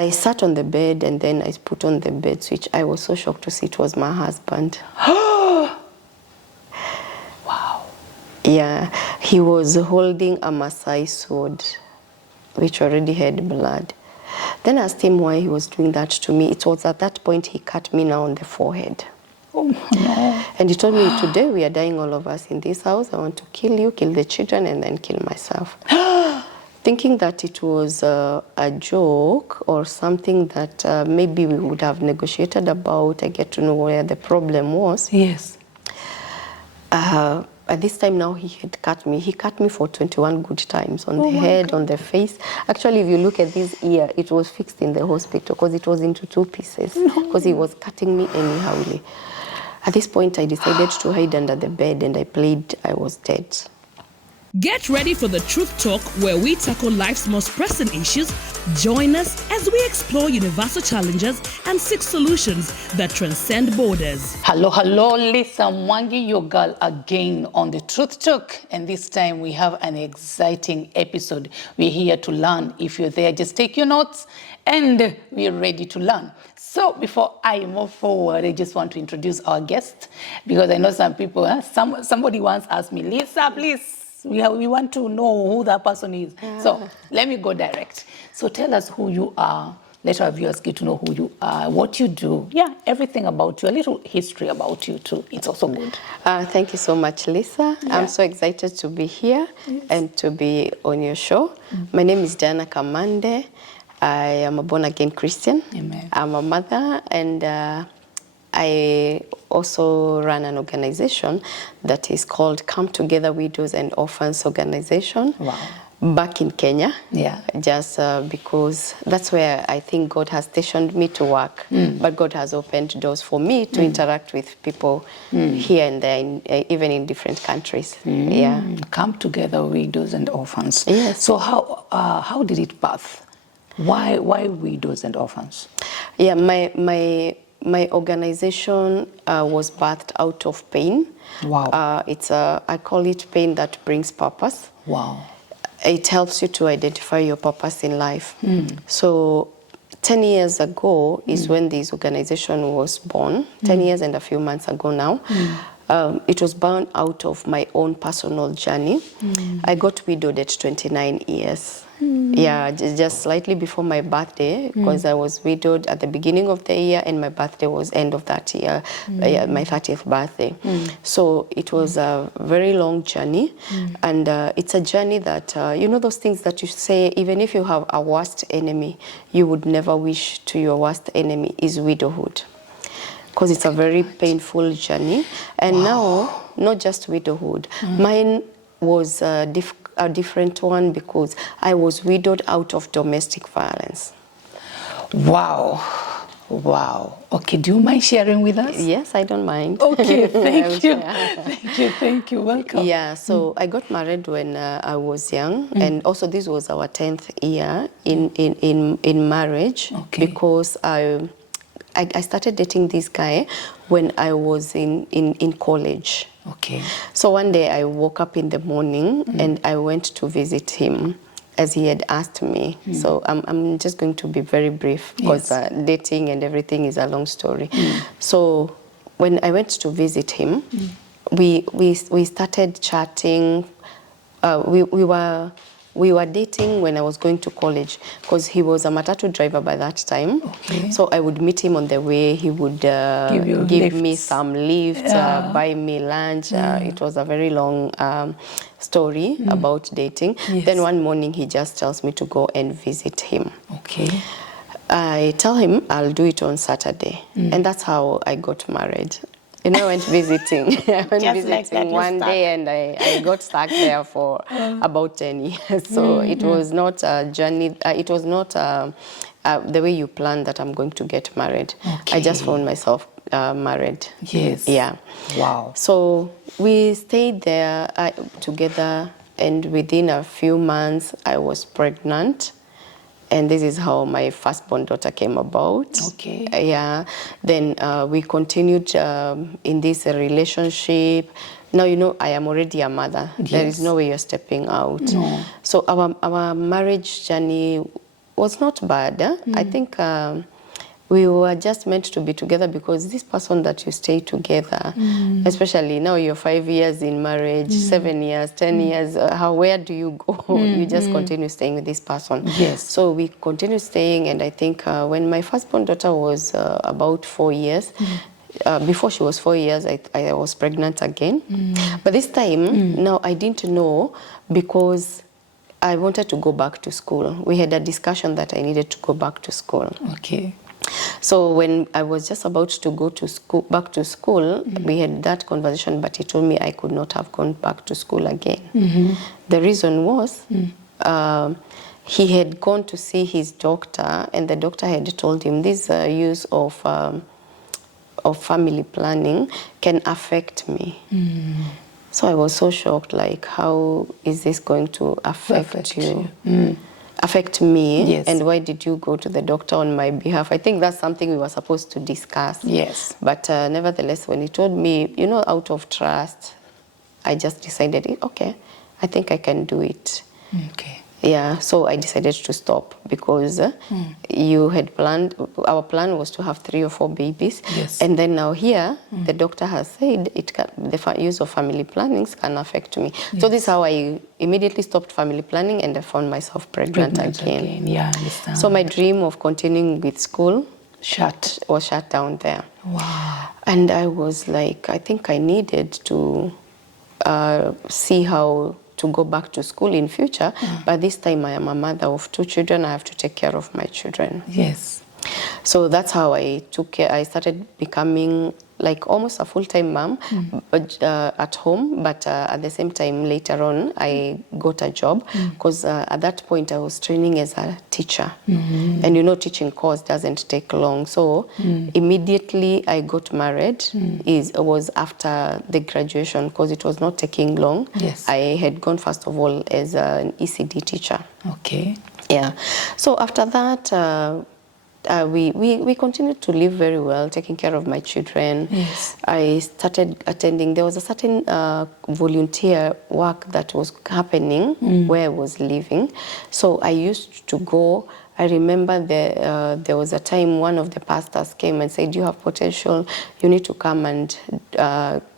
I sat on the bed and then I put on the bed switch. I was so shocked to see it was my husband. Wow. Yeah, he was holding a Maasai sword, which already had blood. Then I asked him why he was doing that to me. It was at that point he cut me now on the forehead. Oh, no. And he told me, today we are dying all of us in this house. I want to kill you, kill the children, and then kill myself. Thinking that it was a joke or something that maybe we would have negotiated about. I get to know where the problem was. Yes. At this time now, he had cut me. He cut me for 21 good times on the head, on the face. Actually, if you look at this ear, it was fixed in the hospital because it was into 2 pieces because he was cutting me anyhowly. At this point, I decided to hide under the bed and I played I was dead. Get ready for the Truth Talk, where we tackle life's most pressing issues. Join us as we explore universal challenges and seek solutions that transcend borders. Hello, Lisa Mwangi, your girl again on the Truth Talk. And this time we have an exciting episode. We're here to learn. If you're there, just take your notes and we're ready to learn. So before I move forward, I just want to introduce our guest because I know some people, somebody once asked me, Lisa, please, we want to know who that person is. So let me go direct. So tell us who you are. Let our viewers get to know who you are, what you do. Yeah, everything about you, a little history about you too. It's also good. Thank you so much, Lisa. Yeah. I'm so excited to be here and to be on your show. My name is Diana Kamande. I am a born-again Christian. Amen. I'm a mother, and I also run an organization that is called Come Together Widows and Orphans Organization. Wow. Back in Kenya. Yeah. Just because that's where I think God has stationed me to work. But God has opened doors for me to interact with people here and there, even in different countries. Yeah. Come Together Widows and Orphans. Yes. So how did it birth? Why widows and orphans? Yeah, my organization was birthed out of pain. Wow. I call it pain that brings purpose. Wow. It helps you to identify your purpose in life. So 10 years ago is when this organization was born, 10 years and a few months ago now. It was born out of my own personal journey. I got widowed at 29 years. Yeah, just slightly before my birthday, because I was widowed at the beginning of the year and my birthday was end of that year, my 30th birthday. So it was a very long journey, and it's a journey that, you know those things that you say, even if you have a worst enemy, you would never wish to your worst enemy is widowhood. Because it's a very painful journey. And now, not just widowhood, mine was a different one because I was widowed out of domestic violence. Wow. Wow. Okay, do you mind sharing with us? Yes, I don't mind. Okay, thank you. Thank you. Welcome. Yeah, so I got married when I was young, and also this was our 10th year in marriage, because I started dating this guy when I was in college. Okay. So one day I woke up in the morning and I went to visit him as he had asked me. So I'm just going to be very brief because dating and everything is a long story. So when I went to visit him, we started chatting. We were dating when I was going to college because he was a matatu driver by that time. Okay. So I would meet him on the way. He would give me some lifts, buy me lunch. It was a very long story about dating. Yes. Then one morning he just tells me to go and visit him. Okay. I tell him I'll do it on Saturday. And that's how I got married. You know, I went visiting. I went visiting one day and I got stuck there for about 10 years. So it was not a journey. It was not the way you plan that I'm going to get married. Okay. I just found myself married. Yes. Yeah. Wow. So we stayed there together, and within a few months I was pregnant. And this is how my firstborn daughter came about. Okay. Yeah. Then we continued in this relationship. Now, you know, I am already a mother. Yes. There is no way you're stepping out. No. So our marriage journey was not bad. I think we were just meant to be together because this person that you stay together, especially now you're 5 years in marriage, 7 years, 10 years, where do you go? You just continue staying with this person. Yes. So we continued staying, and I think when my firstborn daughter was about 4 years, before she was 4 years, I was pregnant again. But this time, now I didn't know because I wanted to go back to school. We had a discussion that I needed to go back to school. Okay. So when I was just about to go to school, back to school, we had that conversation, but he told me I could not have gone back to school again. The reason was he had gone to see his doctor, and the doctor had told him this use of family planning can affect me. So I was so shocked, like, how is this going to affect you? Affect me? Yes. And why did you go to the doctor on my behalf? I think that's something we were supposed to discuss. Yes. But nevertheless, when he told me, out of trust, I just decided, okay, I think I can do it. Okay. Yeah, so I decided to stop because you had planned, our plan was to have 3 or 4 babies. Yes. And then now here, the doctor has said the use of family plannings can affect me. Yes. So this is how I immediately stopped family planning, and I found myself pregnant again. Yeah, I understand. So my dream of continuing with school was shut down there. Wow. And I was like, I think I needed to see how to go back to school in future, but this time I am a mother of 2 children. I have to take care of my children. Yes. So that's how I took care. I started becoming like almost a full-time mom at home, but at the same time later on I got a job because at that point I was training as a teacher, and teaching course doesn't take long. So immediately I got married. It was after the graduation because it was not taking long. Yes. I had gone first of all as an ECD teacher. Okay. Yeah. So after that, we continued to live very well, taking care of my children. Yes. I started attending. There was a certain volunteer work that was happening where I was living. So I used to go. I remember there was a time one of the pastors came and said, you have potential, you need to come and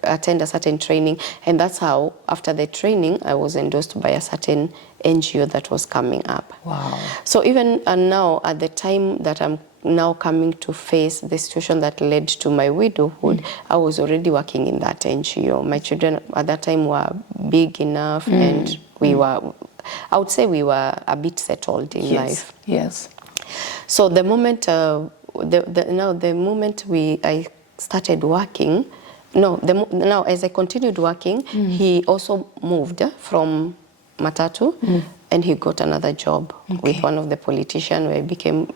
attend a certain training. And that's how, after the training, I was endorsed by a certain NGO that was coming up. Wow. So even now, at the time that I'm now coming to face the situation that led to my widowhood, I was already working in that NGO. My children at that time were big enough, and I would say we were a bit settled in life. Yes. So the moment, the moment I started working, now as I continued working, he also moved from Matatu, and he got another job with one of the politicians, where he became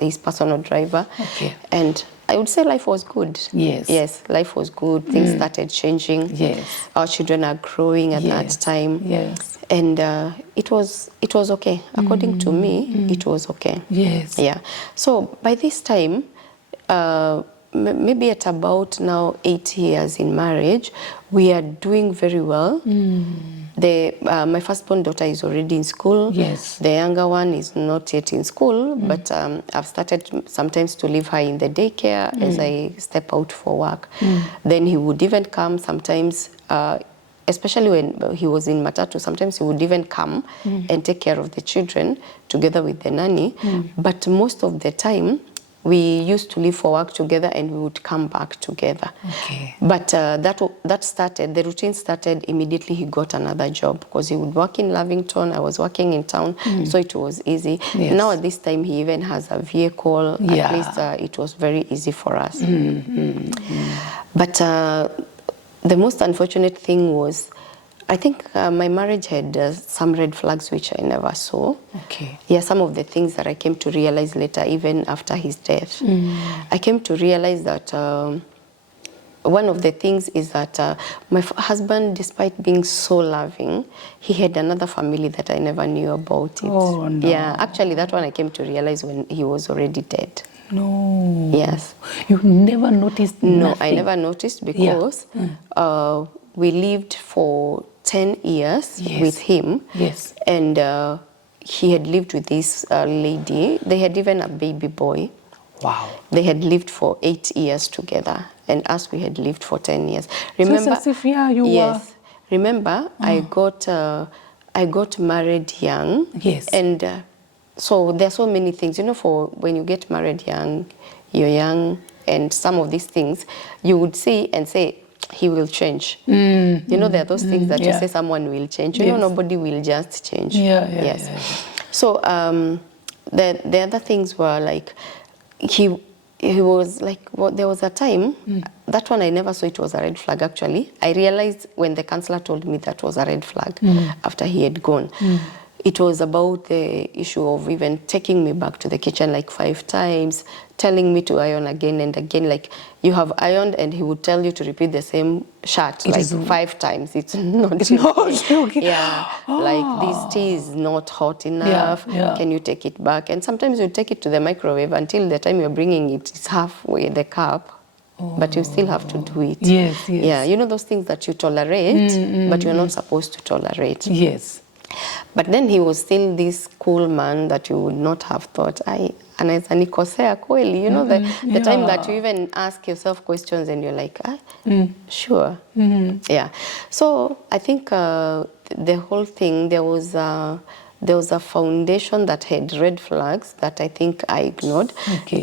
his personal driver. Okay. And I would say life was good. Yes. Yes, life was good. Things started changing. Yes. Our children are growing at that time. Yes. And it was okay. According to me, it was okay. Yes. Yeah. So by this time, maybe at about now 8 years in marriage, we are doing very well. My firstborn daughter is already in school. Yes. The younger one is not yet in school, but I've started sometimes to leave her in the daycare as I step out for work. Then he would even come sometimes, especially when he was in Matatu, sometimes he would even come and take care of the children together with the nanny. But most of the time, we used to leave for work together and we would come back together. Okay. But the routine started immediately he got another job, because he would work in Lavington, I was working in town, so it was easy. Yes. Now at this time he even has a vehicle, at least it was very easy for us. But the most unfortunate thing was, I think my marriage had some red flags which I never saw. Okay. Yeah, some of the things that I came to realize later, even after his death. I came to realize that one of the things is that my husband, despite being so loving, he had another family that I never knew about it. Oh, no. Yeah, actually that one I came to realize when he was already dead. No. Yes. You never noticed nothing? No, I never noticed because we lived for 10 years with him. Yes. And he had lived with this lady. They had even a baby boy. Wow. They had lived for 8 years together, and us, we had lived for 10 years. Remember? So it's as if, yeah, you yes. were... Remember, I got married young. Yes. And so there are so many things. You know, for when you get married young, you're young, and some of these things you would see and say, he will change. You know, there are those things that you say someone will change. You know, nobody will just change. Yes. So the other things were like, he was like, there was a time, that one I never saw it was a red flag actually. I realized when the counselor told me that was a red flag after he had gone. It was about the issue of even taking me back to the kitchen like 5 times, telling me to iron again and again. Like, you have ironed, and he would tell you to repeat the same shirt like 5 times. It's not okay. Yeah, like, this tea is not hot enough. Can you take it back? And sometimes you take it to the microwave until the time you're bringing it, it's halfway the cup. But you still have to do it. Yes. Yeah, you know those things that you tolerate, but you're not supposed to tolerate. Yes. But then he was still this cool man that you would not have thought, anaweza nikosea kweli. You know, the time that you even ask yourself questions and you're like, sure. Yeah. So I think the whole thing, there was a foundation that had red flags that I think I ignored,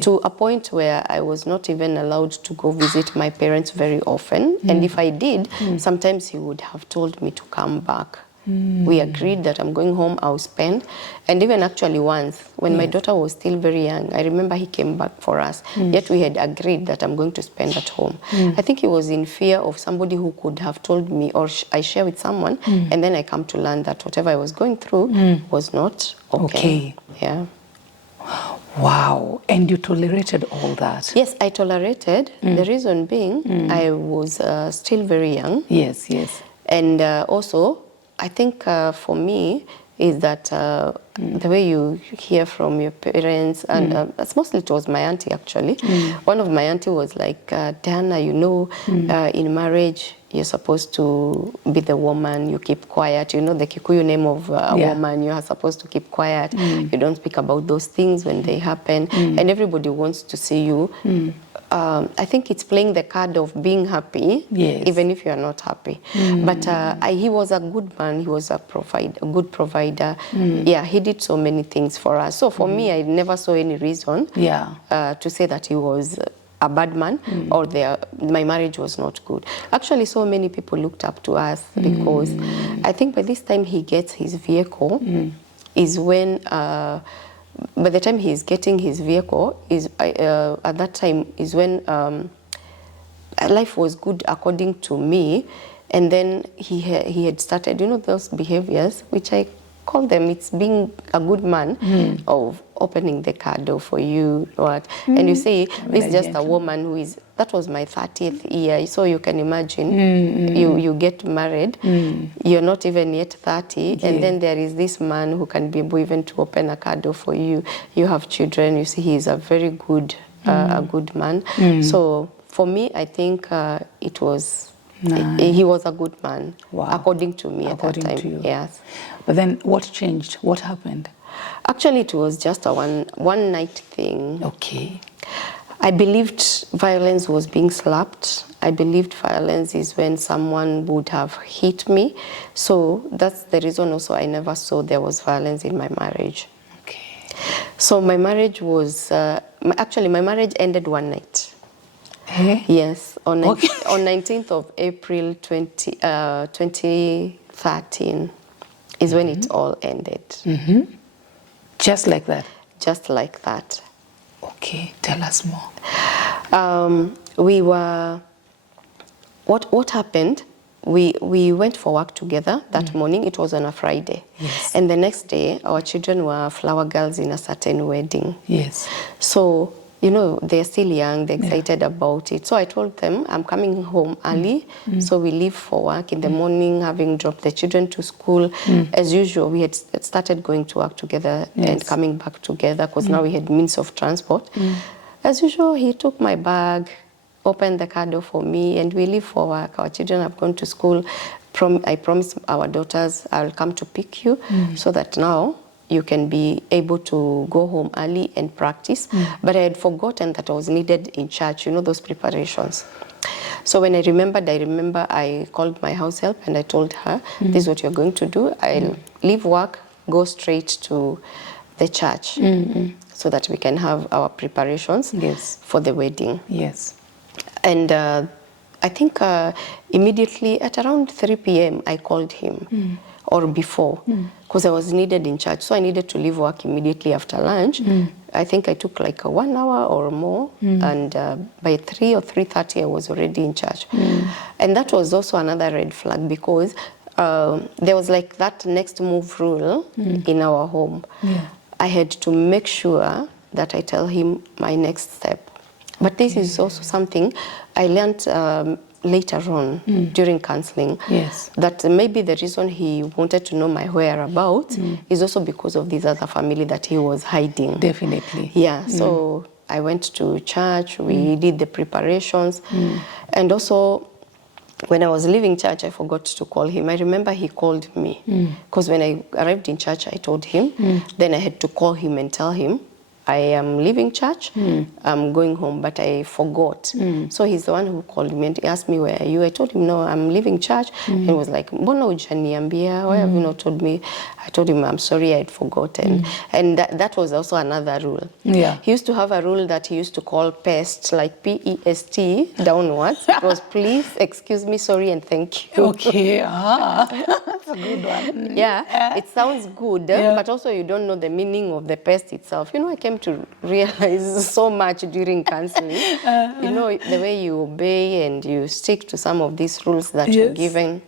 to a point where I was not even allowed to go visit my parents very often. And if I did, sometimes he would have told me to come back. We agreed that I'm going home, I'll spend. And even actually once, when my daughter was still very young, I remember he came back for us. Yet we had agreed that I'm going to spend at home. I think he was in fear of somebody who could have told me, or I share with someone, and then I come to learn that whatever I was going through was not okay. Yeah. Wow. And you tolerated all that? Yes, I tolerated. The reason being, I was still very young. Yes. And also, I think for me is that the way you hear from your parents, and mostly it was my auntie actually. One of my auntie was like, Diana, you know, in marriage, you're supposed to be the woman, you keep quiet. You know, the Kikuyu name of a woman, you are supposed to keep quiet. You don't speak about those things when they happen. And everybody wants to see you. I think it's playing the card of being happy, even if you are not happy. But he was a good man. He was a good provider. Yeah, he did so many things for us. So for me, I never saw any reason to say that he was a bad man or my marriage was not good. Actually, so many people looked up to us because I think by this time he gets his vehicle is when... by the time he's getting his vehicle, at that time is when life was good according to me. And then he had started, you know, those behaviors, which I call them, it's being a good man of opening the car door for you. And you see, this is just a woman who is, that was my 30th year. So you can imagine, you get married, you're not even yet 30, and then there is this man who can be able even to open a car door for you. You have children, you see, he's a very good, a good man. So for me, I think it was... He was a good man, according to me at that time. To you. Yes. But then what changed? What happened? Actually, it was just a one night thing. Okay. I believed violence was being slapped. I believed violence is when someone would have hit me. So that's the reason also I never saw there was violence in my marriage. Okay. So my marriage was, actually my marriage ended one night. Yes, on 19th of April 2013 is when it all ended. Just like that? Just like that. Okay, tell us more. We were, what happened, we went for work together that morning. It was on a Friday. Yes. And the next day, our children were flower girls in a certain wedding. Yes. So, you know, they're still young, they're excited about it. So I told them, I'm coming home early. So we leave for work in the morning, having dropped the children to school. As usual, we had started going to work together and coming back together because now we had means of transport. As usual, he took my bag, opened the car door for me, and we leave for work. Our children have gone to school. I promised our daughters, I'll come to pick you so that now you can be able to go home early and practice. But I had forgotten that I was needed in church, you know, those preparations. So when I remember I called my house help and I told her, this is what you're going to do. I'll leave work, go straight to the church so that we can have our preparations for the wedding. Yes. And I think immediately at around 3 p.m. I called him, or before, because I was needed in church. So I needed to leave work immediately after lunch. I think I took like 1 hour or more, and by 3 or 3:30 I was already in church. And that was also another red flag, because there was like that next move rule in our home. I had to make sure that I tell him my next step. But this is also something I learned later on during counseling. That maybe the reason he wanted to know my whereabouts is also because of this other family that he was hiding. Definitely. Yeah, so I went to church, we did the preparations, and also when I was leaving church, I forgot to call him. I remember he called me, because when I arrived in church, I told him, then I had to call him and tell him, I am leaving church, I'm going home, but I forgot. So he's the one who called me and he asked me, where are you? I told him, no, I'm leaving church. And he was like, mbona hujaniambia? Why have you not told me? I told him, I'm sorry, I had forgotten. And that was also another rule. He used to have a rule that he used to call PEST, like P-E-S-T, downwards. It was please, excuse me, sorry, and thank you. Okay, that's a good one. Yeah, it sounds good, but also you don't know the meaning of the PEST itself. You know, I came to realize so much during counseling. You know, the way you obey and you stick to some of these rules that you're given.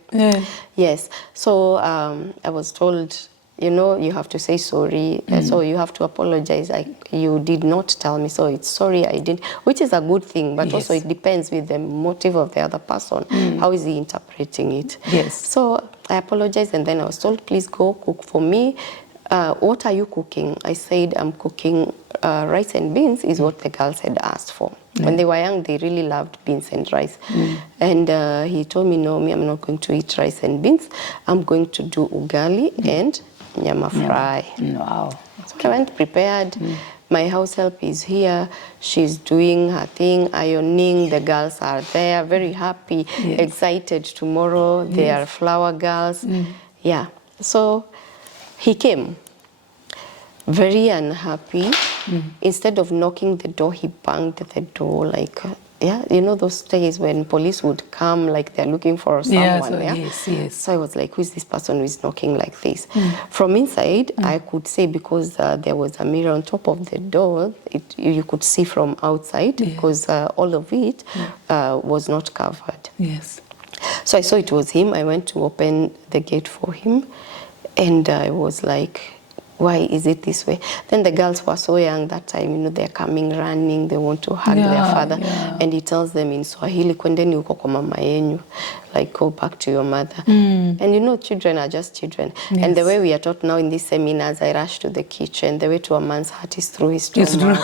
Yes. So I was told, you know, you have to say sorry. So you have to apologize. You did not tell me, so it's sorry I didn't, which is a good thing, but also it depends with the motive of the other person. How is he interpreting it? So I apologized, and then I was told, please go cook for me. What are you cooking? I said, I'm cooking rice and beans, is what the girls had asked for. When they were young, they really loved beans and rice. And he told me, no, I'm not going to eat rice and beans. I'm going to do ugali and nyama fry. Wow. So I went prepared. My house help is here. She's doing her thing, ironing. The girls are there, very happy, excited tomorrow. They are flower girls. Yeah. So he came very unhappy. Instead of knocking the door, he banged the door like, you know those days when police would come like they're looking for someone. So I was like, who is this person who is knocking like this? From inside, I could see, because there was a mirror on top of the door, you could see from outside, because all of it was not covered. So I saw it was him. I went to open the gate for him, and I was like, why is it this way? Then the girls were so young that time, you know, they're coming running, they want to hug their father. And he tells them in Swahili, kwendeni huko kwa mama yenyu, like go back to your mother. And you know, children are just children. And the way we are taught now in these seminars, I rush to the kitchen. The way to a man's heart is through his stomach.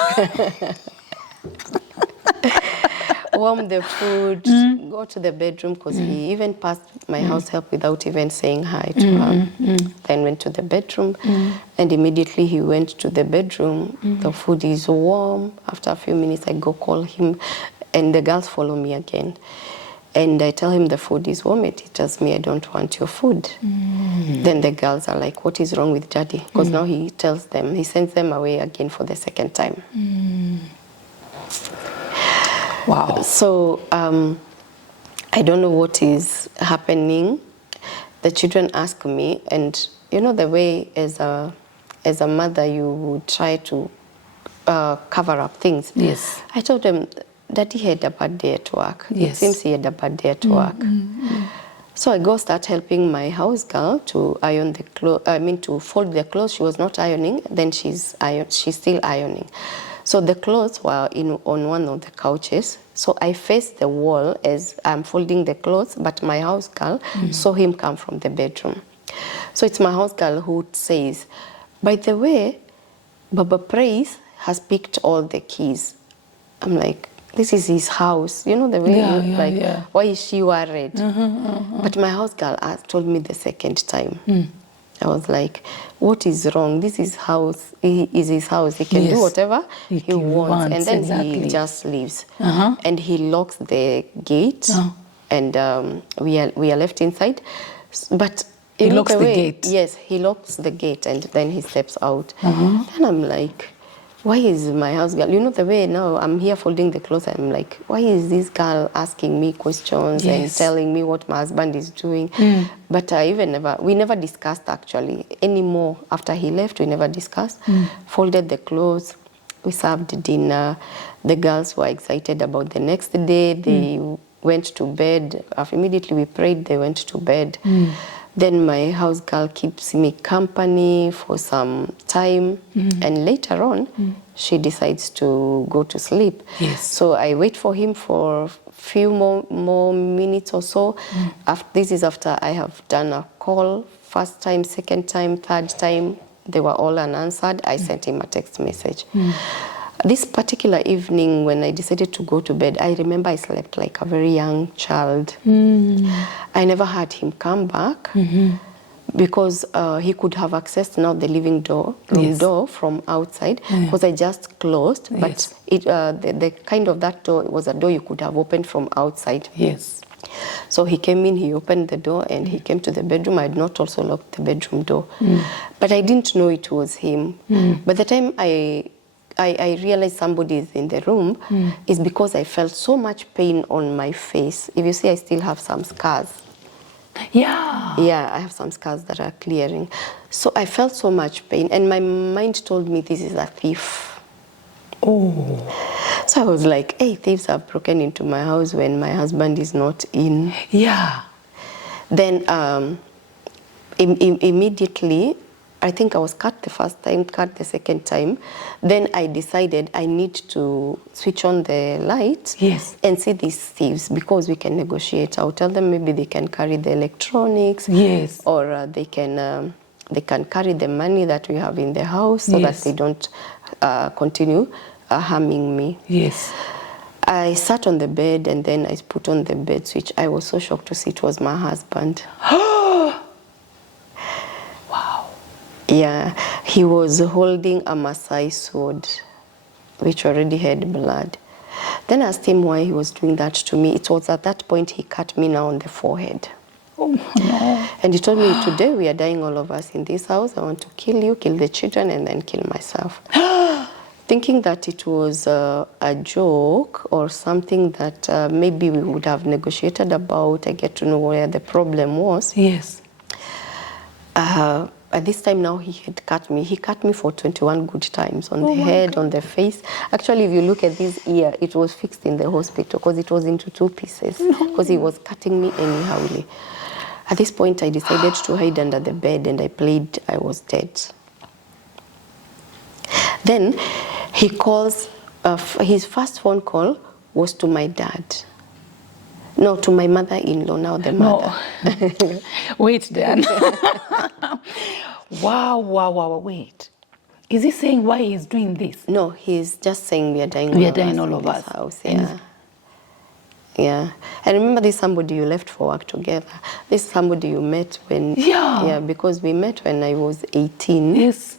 Warm the food, go to the bedroom, because he even passed my house help without even saying hi to her. Then went to the bedroom, and immediately he went to the bedroom. The food is warm. After a few minutes, I go call him, and the girls follow me again. And I tell him the food is warm. He tells me, I don't want your food. Then the girls are like, what is wrong with daddy? Because now he tells them, he sends them away again for the second time. Wow. So I don't know what is happening. The children ask me, and you know the way as a mother you would try to cover up things. I told them, Daddy had a bad day at work. It seems he had a bad day at work. So I go start helping my house girl to iron the clothes. I mean to fold the clothes. She was not ironing. Then she's still ironing. So the clothes were on one of the couches. So I faced the wall as I'm folding the clothes, but my house girl saw him come from the bedroom. So it's my house girl who says, by the way, Baba Praise has picked all the keys. I'm like, this is his house. You know the way, why is she worried? But my house girl told me the second time. I was like, what is wrong? This is house. Is his house. He can do whatever he wants. And then he just leaves. And he locks the gate. And we are left inside. But he locks the gate? Yes, he locks the gate and then he steps out. Then I'm like, why is my house girl, you know, the way now I'm here folding the clothes, I'm like, why is this girl asking me questions and telling me what my husband is doing? But we never discussed actually anymore. After he left, we never discussed. Folded the clothes, we served dinner. The girls were excited about the next day. They went to bed. Immediately we prayed, they went to bed. Then my house girl keeps me company for some time. And later on, she decides to go to sleep. So I wait for him for a few more minutes or so. This is after I have done a call. First time, second time, third time, they were all unanswered. I sent him a text message. This particular evening when I decided to go to bed, I remember I slept like a very young child. I never had him come back because he could have accessed now the living room door from outside because I just closed. But the kind of that door was a door you could have opened from outside. So he came in, he opened the door and he came to the bedroom. I had not also locked the bedroom door. But I didn't know it was him. By the time I realized somebody is in the room is because I felt so much pain on my face. If you see, I still have some scars. Yeah, I have some scars that are clearing. So I felt so much pain and my mind told me this is a thief. So I was like, hey, thieves have broken into my house when my husband is not in. Then immediately, I think I was cut the first time, cut the second time. Then I decided I need to switch on the light and see these thieves because we can negotiate. I'll tell them maybe they can carry the electronics or they can carry the money that we have in the house so that they don't continue harming me. I sat on the bed and then I put on the bed switch. I was so shocked to see it was my husband. Yeah, he was holding a Maasai sword, which already had blood. Then I asked him why he was doing that to me. It was at that point he cut me now on the forehead. And he told me, today we are dying all of us in this house. I want to kill you, kill the children, and then kill myself. Thinking that it was a joke or something that maybe we would have negotiated about. I get to know where the problem was. At this time now he had cut me. He cut me for 21 good times on the head, on the face. Actually, if you look at this ear, it was fixed in the hospital because it was into 2 pieces because he was cutting me anyhowly. At this point, I decided to hide under the bed and I played I was dead. Then he calls, his first phone call was to my dad. No, to my mother-in-law, now the mother. Wait, Dan. Wow, wait. Is he saying why he's doing this? No, he's just saying we are dying all of us in this house. Yeah. I remember this somebody you left for work together. This is somebody you met when... Yeah, because we met when I was 18. This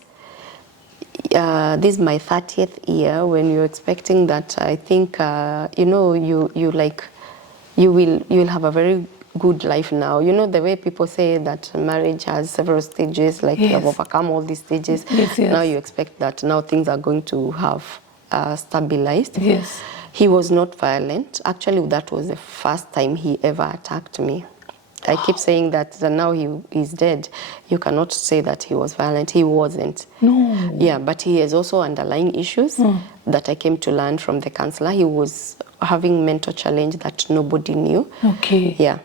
is my 30th year when you're expecting that, I think, you'll have a very good life now. You know, the way people say that marriage has several stages, like you have overcome all these stages. Now you expect that now things are going to have stabilized. He was not violent. Actually, that was the first time he ever attacked me. I keep saying that now he's dead. You cannot say that he was violent. He wasn't. No. Yeah, but he has also underlying issues that I came to learn from the counselor. He was having mental challenge that nobody knew. Yeah.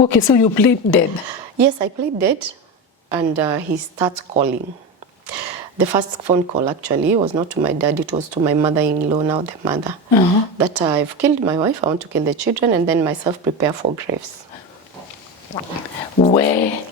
Okay, so you played dead? Yes, I played dead, and he starts calling. The first phone call actually was not to my dad, it was to my mother-in-law, now the mother. That I've killed my wife, I want to kill the children, and then myself prepare for graves. Where?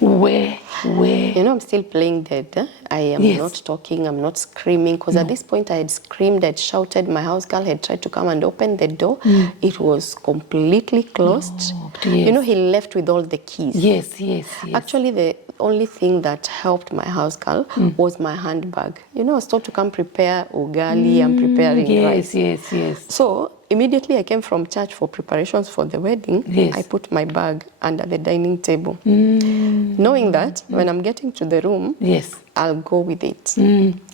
You know, I'm still playing dead. I am not talking, I'm not screaming, because at this point I had screamed, I'd shouted, my house girl had tried to come and open the door. It was completely closed. You know, he left with all the keys. Yes. Actually, the only thing that helped my house girl was my handbag. You know, I was told to come prepare ugali, I'm preparing rice. Yes. So immediately I came from church for preparations for the wedding. I put my bag under the dining table, knowing that when I'm getting to the room, I'll go with it.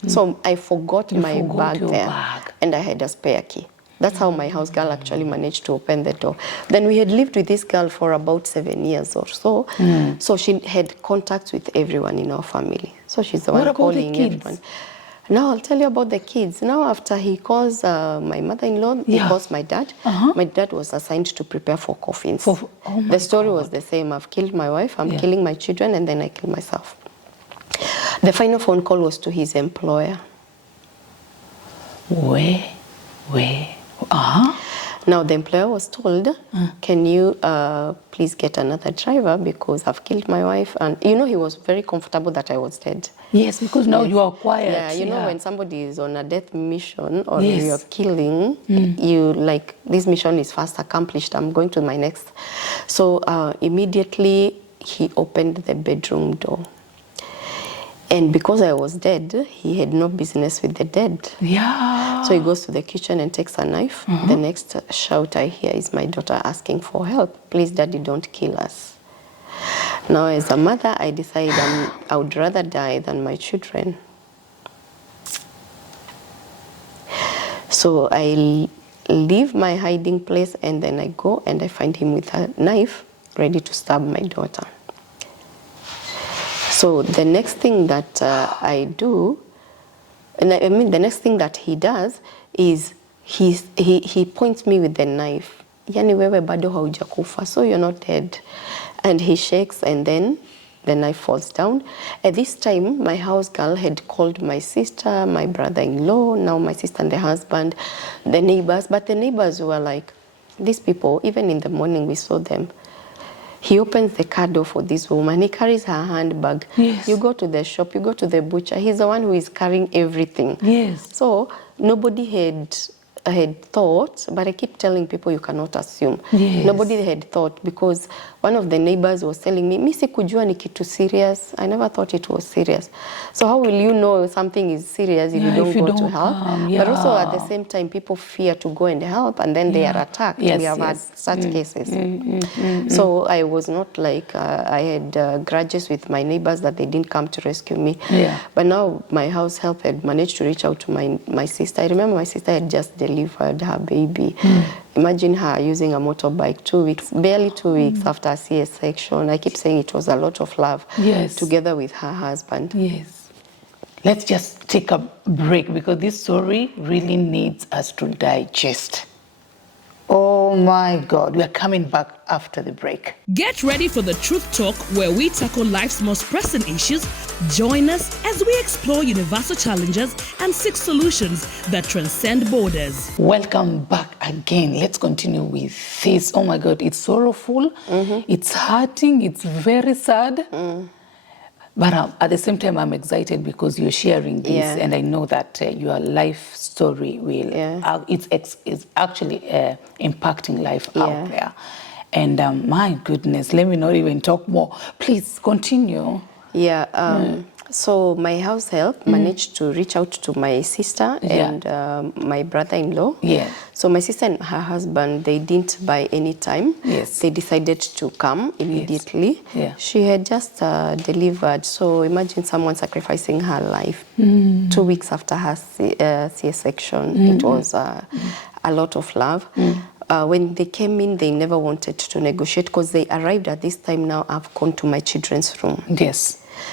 So I forgot my bag there, and I had a spare key. That's how my house girl actually managed to open the door. Then we had lived with this girl for about 7 years or so. So she had contacts with everyone in our family. So she's the one calling everyone. Now I'll tell you about the kids. Now after he calls my mother-in-law, he calls my dad. My dad was assigned to prepare for coffins. The story was the same. I've killed my wife, I'm killing my children, and then I kill myself. The final phone call was to his employer. Where? Now the employer was told, can you please get another driver because I've killed my wife. And you know, he was very comfortable that I was dead. Yes, because now you are quiet. Yeah, you know, when somebody is on a death mission or you're killing, you like, this mission is fast accomplished, I'm going to my next. So immediately he opened the bedroom door. And because I was dead, he had no business with the dead. So he goes to the kitchen and takes a knife. The next shout I hear is my daughter asking for help. Please, Daddy, don't kill us. Now, as a mother, I decided I would rather die than my children. So I leave my hiding place, and then I go and I find him with a knife ready to stab my daughter. So the next thing that I do, and I mean the next thing that he does is he points me with the knife. Yani wewe bado haujakufa, so you're not dead. And he shakes, and then the knife falls down. At this time, my house girl had called my sister, my brother-in-law, now my sister and the husband, the neighbors. But the neighbors were like, these people, even in the morning we saw them. He opens the car door for this woman. He carries her handbag. You go to the shop, you go to the butcher. He's the one who is carrying everything. So nobody had thought, but I keep telling people you cannot assume. Nobody had thought, because one of the neighbors was telling me, "Mi sikujua ni kitu serious." I never thought it was serious. So how will you know something is serious if you don't go to help? But also at the same time, people fear to go and help, and then they are attacked. We have had such cases. So I was not like, I had grudges with my neighbors that they didn't come to rescue me. But now my house help had managed to reach out to my sister. I remember my sister had just delivered her baby. Imagine her using a motorbike 2 weeks, barely 2 weeks after a CS section. I keep saying it was a lot of love together with her husband. Let's just take a break, because this story really needs us to digest. Oh my God, we are coming back after the break. Get ready for the Truth Talk, where we tackle life's most pressing issues. Join us as we explore universal challenges and seek solutions that transcend borders. Welcome back again. Let's continue with this. Oh my God, it's sorrowful, it's hurting, it's very sad. But at the same time, I'm excited because you're sharing this, and I know that your life story will, it's actually impacting life out there. And my goodness, let me not even talk more. Please continue. So my house help managed to reach out to my sister and my brother-in-law. So my sister and her husband, they didn't buy any time. They decided to come immediately. She had just delivered. So imagine someone sacrificing her life 2 weeks after her C-section. It was a lot of love. When they came in, they never wanted to negotiate, because they arrived at this time. Now I've gone to my children's room.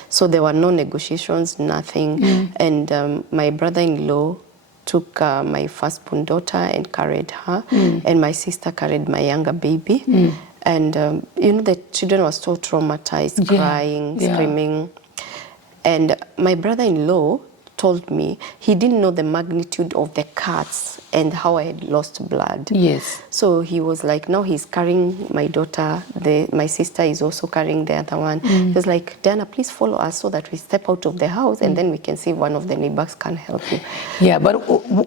So there were no negotiations, nothing. And my brother-in-law took my firstborn daughter and carried her, and my sister carried my younger baby. And you know, the children were so traumatized, crying, screaming. And my brother-in-law told me he didn't know the magnitude of the cuts and how I had lost blood. Yes. So he was like, now he's carrying my daughter, my sister is also carrying the other one. He was like, Diana, please follow us so that we step out of the house and then we can see if one of the neighbors can help you. Yeah, but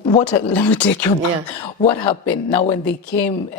what, let me take you back. Yeah. What happened? Now when they came,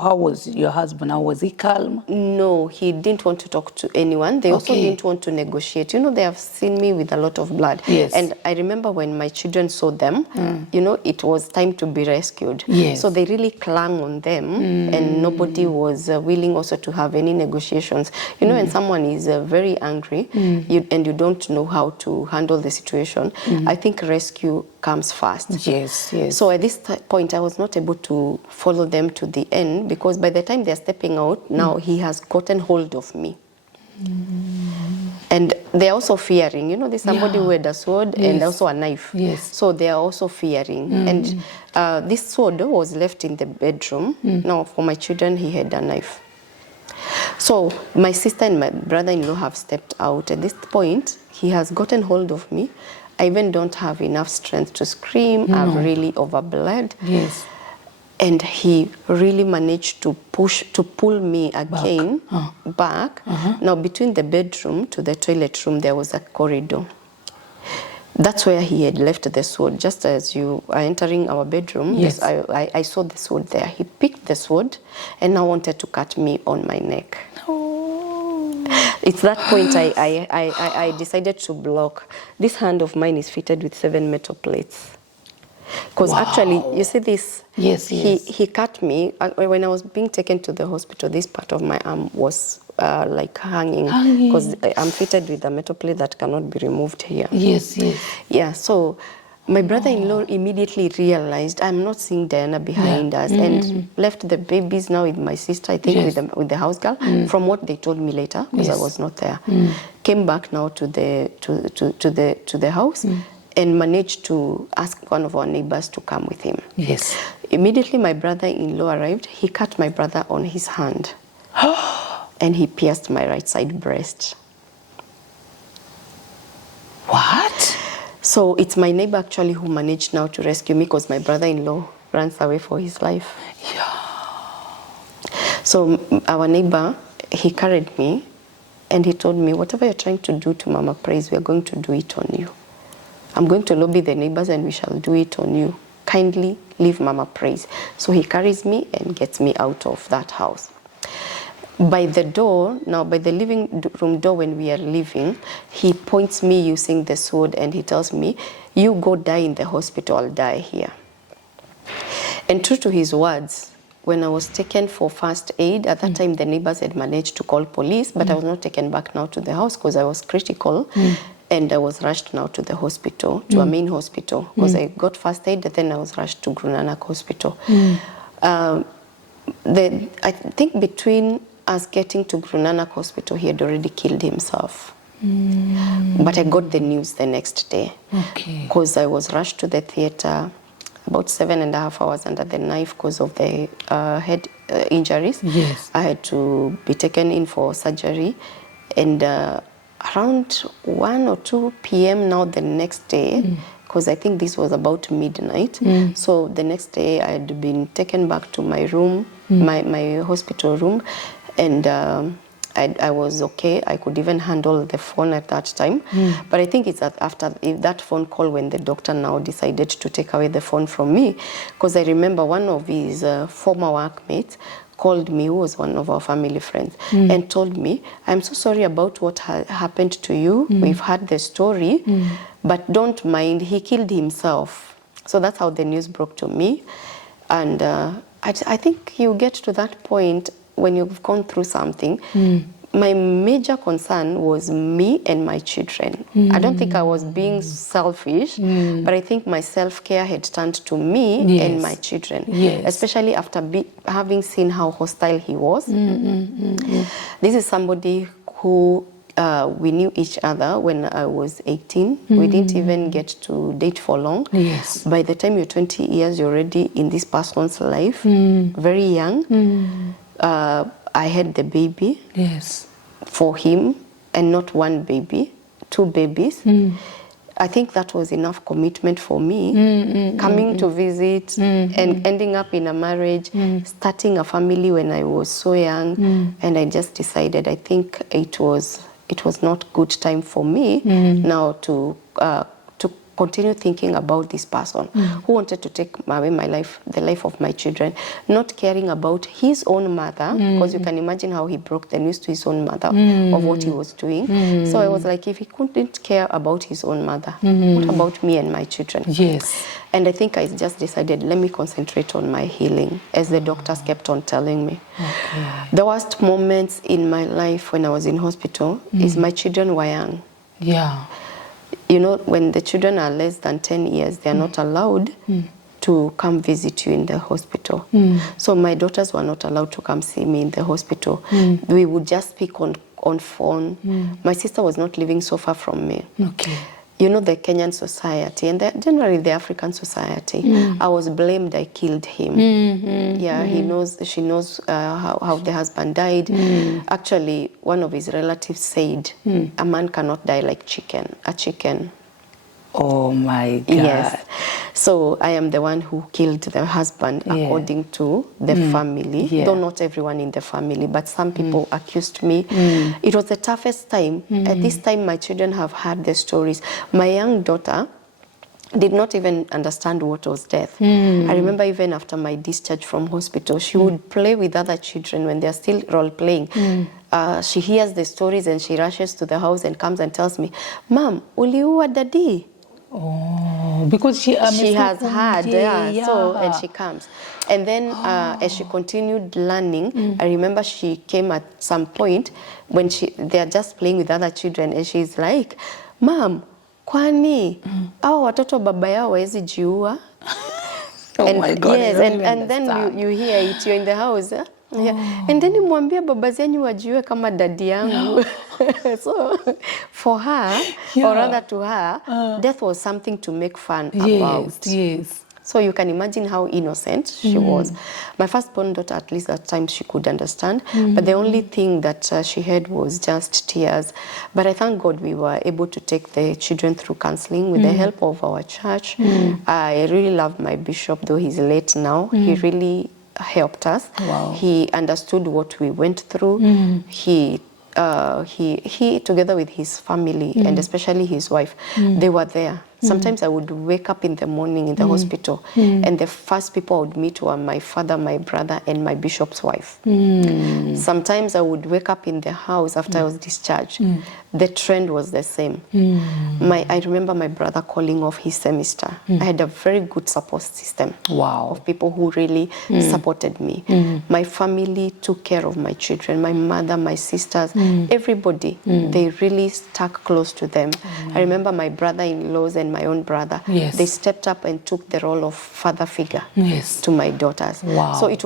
how was your husband? How was he calm? No, he didn't want to talk to anyone. They also didn't want to negotiate. You know, they have seen me with a lot of blood. Yes. And I remember when my children saw them, you know, it was time to be rescued. Yes. So they really clung on them and nobody was willing also to have any negotiations. You know, when someone is very angry and you don't know how to handle the situation, I think rescue comes first. Yes, yes. So at this point, I was not able to follow them to the end because by the time they're stepping out, now he has gotten hold of me. And they're also fearing, you know, there's somebody who had a sword and also a knife. Yes. So they are also fearing. And this sword was left in the bedroom. Now, for my children, he had a knife. So my sister and my brother-in-law have stepped out. At this point, he has gotten hold of me. I even don't have enough strength to scream. I've really overbled. Yes. And he really managed to pull me again back. Now, between the bedroom to the toilet room, there was a corridor. That's where he had left the sword. Just as you are entering our bedroom, yes. I saw the sword there. He picked the sword and now wanted to cut me on my neck. It's that point I decided to block. This hand of mine is fitted with 7 metal plates. Because actually, you see this, he cut me. When I was being taken to the hospital, this part of my arm was like hanging. Because I'm fitted with a metal plate that cannot be removed here. Yes, yes. Yeah, so my brother-in-law immediately realized I'm not seeing Diana behind us and left the babies now with my sister, I think with the house girl, from what they told me later, because I was not there. Came back now to the house. And managed to ask one of our neighbors to come with him. Yes. Immediately my brother-in-law arrived, he cut my brother on his hand. And he pierced my right side breast. What? So it's my neighbor actually who managed now to rescue me because my brother-in-law runs away for his life. Yeah. So our neighbor, he carried me and he told me, whatever you're trying to do to Mama Praise, we are going to do it on you. I'm going to lobby the neighbors and we shall do it on you. Kindly leave Mama Praise. So he carries me and gets me out of that house. By the door, now by the living room door when we are leaving, he points me using the sword and he tells me, you go die in the hospital, I'll die here. And true to his words, when I was taken for first aid, at that time the neighbors had managed to call police, but I was not taken back now to the house because I was critical. And I was rushed now to the hospital, to a main hospital, because I got first aid, and then I was rushed to Grunanak Hospital. I think between us getting to Grunanak Hospital, he had already killed himself. But I got the news the next day. Because I was rushed to the theater, about 7.5 hours under the knife because of the head injuries. Yes. I had to be taken in for surgery. And around 1 or 2 p.m. now the next day, because I think this was about midnight. So the next day I had been taken back to my room, my hospital room, and I was okay. I could even handle the phone at that time. But I think it's after that phone call when the doctor now decided to take away the phone from me, because I remember one of his former workmates called me, who was one of our family friends, and told me, I'm so sorry about what happened to you. We've heard the story, but don't mind, he killed himself. So that's how the news broke to me. And I think you get to that point when you've gone through something. My major concern was me and my children. I don't think I was being selfish, but I think my self-care had turned to me and my children, especially after having seen how hostile he was. This is somebody who we knew each other when I was 18. We didn't even get to date for long. By the time you're 20 years, you're already in this person's life, very young. I had the baby for him, and not one baby, 2 babies. I think that was enough commitment for me, coming to visit and ending up in a marriage, starting a family when I was so young, and I just decided, I think it was not good time for me now to continue thinking about this person who wanted to take away my life, the life of my children, not caring about his own mother, because you can imagine how he broke the news to his own mother of what he was doing. So I was like, if he couldn't care about his own mother, what about me and my children? Yes. And I think I just decided, let me concentrate on my healing, as the doctors kept on telling me. Okay. The worst moments in my life when I was in hospital is my children were young. Yeah. You know, when the children are less than 10 years, they are not allowed to come visit you in the hospital. So my daughters were not allowed to come see me in the hospital. We would just speak on phone. My sister was not living so far from me. Okay. You know, the Kenyan society and generally the African society, I was blamed I killed him. Yeah, she knows how the husband died. Actually, one of his relatives said, a man cannot die like a chicken. Oh my God. Yes. So I am the one who killed the husband according to the family. Yeah. Though not everyone in the family, but some people accused me. It was the toughest time. At this time, my children have heard the stories. My young daughter did not even understand what was death. I remember even after my discharge from hospital, she would play with other children when they're still role-playing. She hears the stories and she rushes to the house and comes and tells me, Mom, uliua daddy? Oh, because she has had, so, and she comes. And then as she continued learning, I remember she came at some point when they are just playing with other children and she's like, Mom, kwani hao watoto baba yao hawezi jiua? Oh my God, yes, and then you hear it, you're in the house. Yeah. And then nimwambia baba zenyu wajiue kama dadi yangu. So for her, or rather to her, death was something to make fun about. Yes. So you can imagine how innocent she was. My firstborn daughter, at least at times, she could understand. But the only thing that she had was just tears. But I thank God we were able to take the children through counseling with the help of our church. I really love my bishop, though he's late now. He really helped us. Wow. He understood what we went through. He together with his family and especially his wife, they were there. Sometimes I would wake up in the morning in the hospital and the first people I would meet were my father, my brother, and my bishop's wife. Sometimes I would wake up in the house after I was discharged. The trend was the same. I remember my brother calling off his semester. I had a very good support system of people who really supported me. My family took care of my children, my mother, my sisters, everybody. They really stuck close to them. I remember my brother-in-laws and my own brother. They stepped up and took the role of father figure to my daughters. So it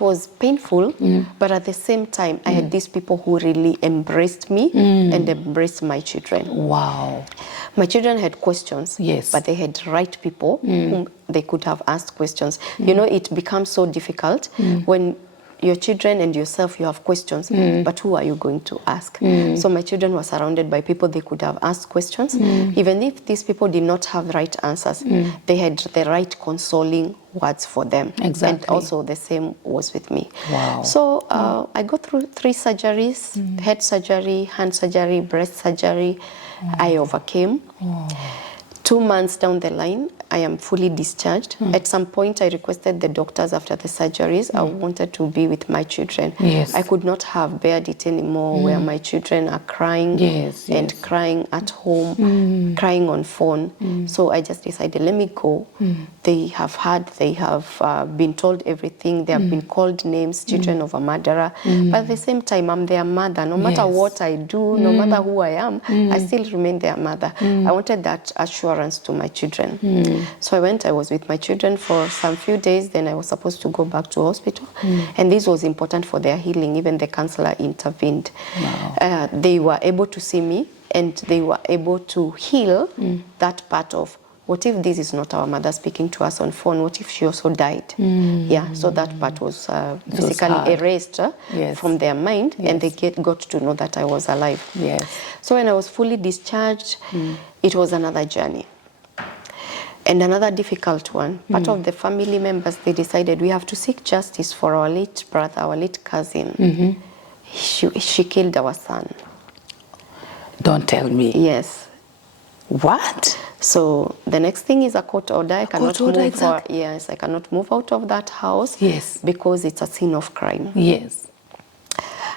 was painful, but at the same time, I had these people who really embraced me and embraced my children. Wow. My children had questions, but they had right people whom they could have asked questions. You know, it becomes so difficult when your children and yourself, you have questions, but who are you going to ask? So my children were surrounded by people they could have asked questions. Even if these people did not have the right answers, they had the right consoling words for them. Exactly. And also the same was with me. Wow. So I go through 3 surgeries, head surgery, hand surgery, breast surgery. I overcame. 2 months down the line, I am fully discharged. At some point, I requested the doctors after the surgeries, I wanted to be with my children. I could not have bared it anymore where my children are crying and crying at home, crying on phone. So I just decided, let me go. They have been told everything. They have been called names, children of a murderer. But at the same time, I'm their mother. No matter what I do, no matter who I am, I still remain their mother. I wanted that assurance to my children. So I was with my children for some few days, then I was supposed to go back to hospital. And this was important for their healing, even the counselor intervened. They were able to see me and they were able to heal that part of what if this is not our mother speaking to us on phone? What if she also died? Yeah, so that part was basically hard. erased Yes. from their mind, and they Yes. got to know that I was alive. Yes. So when I was fully discharged, it was another journey. And another difficult one. Part of the family members, they decided we have to seek justice for our late brother, our late cousin. She killed our son. Don't tell me. Yes. What? So the next thing is a court order. I cannot court order, move. exactly. Yes, I cannot move out of that house. Yes. Because it's a scene of crime. Yes.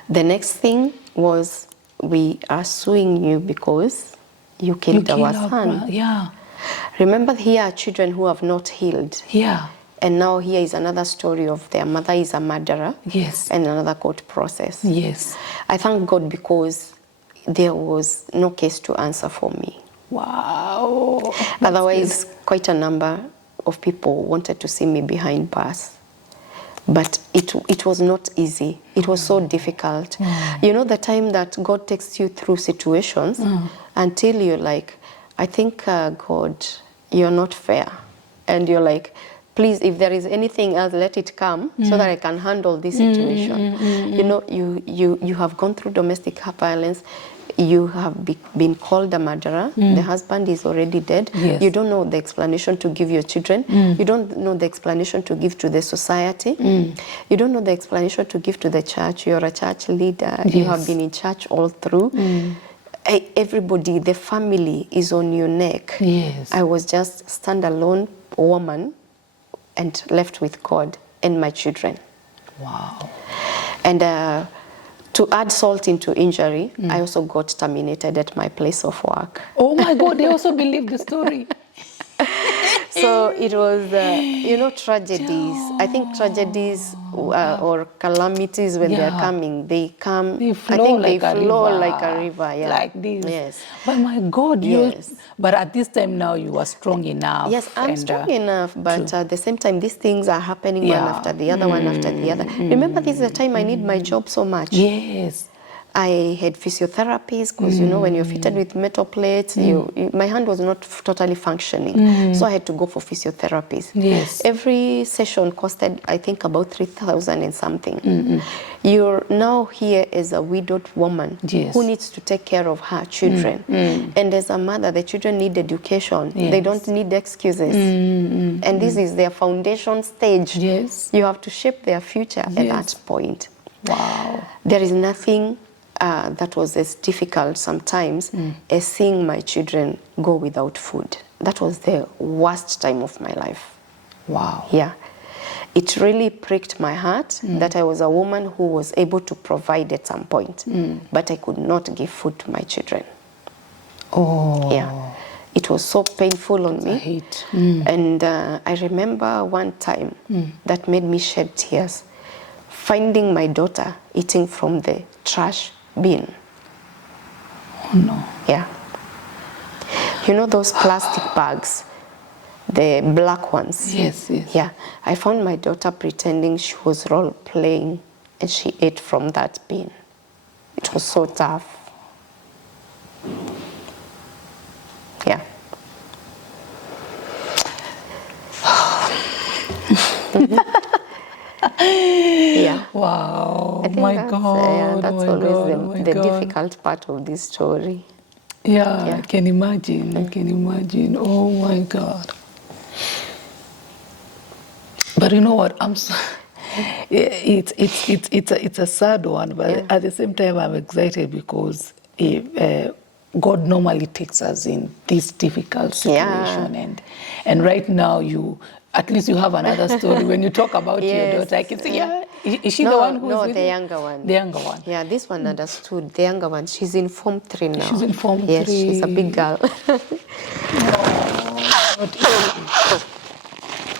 The next thing was, we are suing you because you killed our son. Yeah. Remember, here are children who have not healed. Yeah. And now here is another story of their mother is a murderer. Yes. And another court process. Yes. I thank God because there was no case to answer for me. Wow. Otherwise, quite a number of people wanted to see me behind bars. But it was not easy. It was so difficult. You know, the time that God takes you through situations until you're like, I think, God, you're not fair. And you're like, please, if there is anything else, let it come so that I can handle this situation. You know, you have gone through domestic violence. You have been called a murderer. The husband is already dead. Yes. You don't know the explanation to give your children. You don't know the explanation to give to the society. You don't know the explanation to give to the church. You're a church leader. Yes. You have been in church all through. Everybody, the family is on your neck. Yes. I was just a standalone woman and left with God and my children. Wow. And to add salt into injury, I also got terminated at my place of work. Oh my God, they also believe the story. So it was, you know, tragedies. I think tragedies or calamities, when they're coming, they come, They flow I think like they a flow river. like a river. Yeah. Like this. Yes. But my God, Yes. but at this time now you are strong enough. Yes, I'm strong enough, but true. at the same time, these things are happening one Yeah. after the other, one after the other. Remember, this is the time I need my job so much. Yes. I had physiotherapies because, you know, when you're fitted with metal plates, my hand was not totally functioning. So I had to go for physiotherapies. Yes. Every session costed, I think, about 3,000 and something. You're now here as a widowed woman Yes. who needs to take care of her children. And as a mother, the children need education. Yes. They don't need excuses. And this is their foundation stage. Yes. You have to shape their future at that point. Wow. There is nothing that was as difficult sometimes as seeing my children go without food. That was the worst time of my life. Wow. Yeah. It really pricked my heart that I was a woman who was able to provide at some point, but I could not give food to my children. Oh. Yeah. It was so painful on me. I hate. And I remember one time that made me shed tears, finding my daughter eating from the trash bin. Oh no. Yeah. You know those plastic bags, the black ones? Yes, yes. Yeah. I found my daughter pretending she was role playing and she ate from that bin. It was so tough. Yeah. Yeah. Wow. I think My that's, God. that's my always God, my the God. difficult part of this story. Yeah, Yeah. I can imagine. I can imagine. Oh my God. But you know what? I'm so, it's a sad one, but at the same time I'm excited because God normally takes us in this difficult situation, and right now at least you have another story when you talk about your daughter. I can say, yeah, is she the one who's No, with the you? younger one. The younger one. Yeah, this one understood. The younger one, she's in Form 3 now. She's in Form 3. Yes, she's a big girl.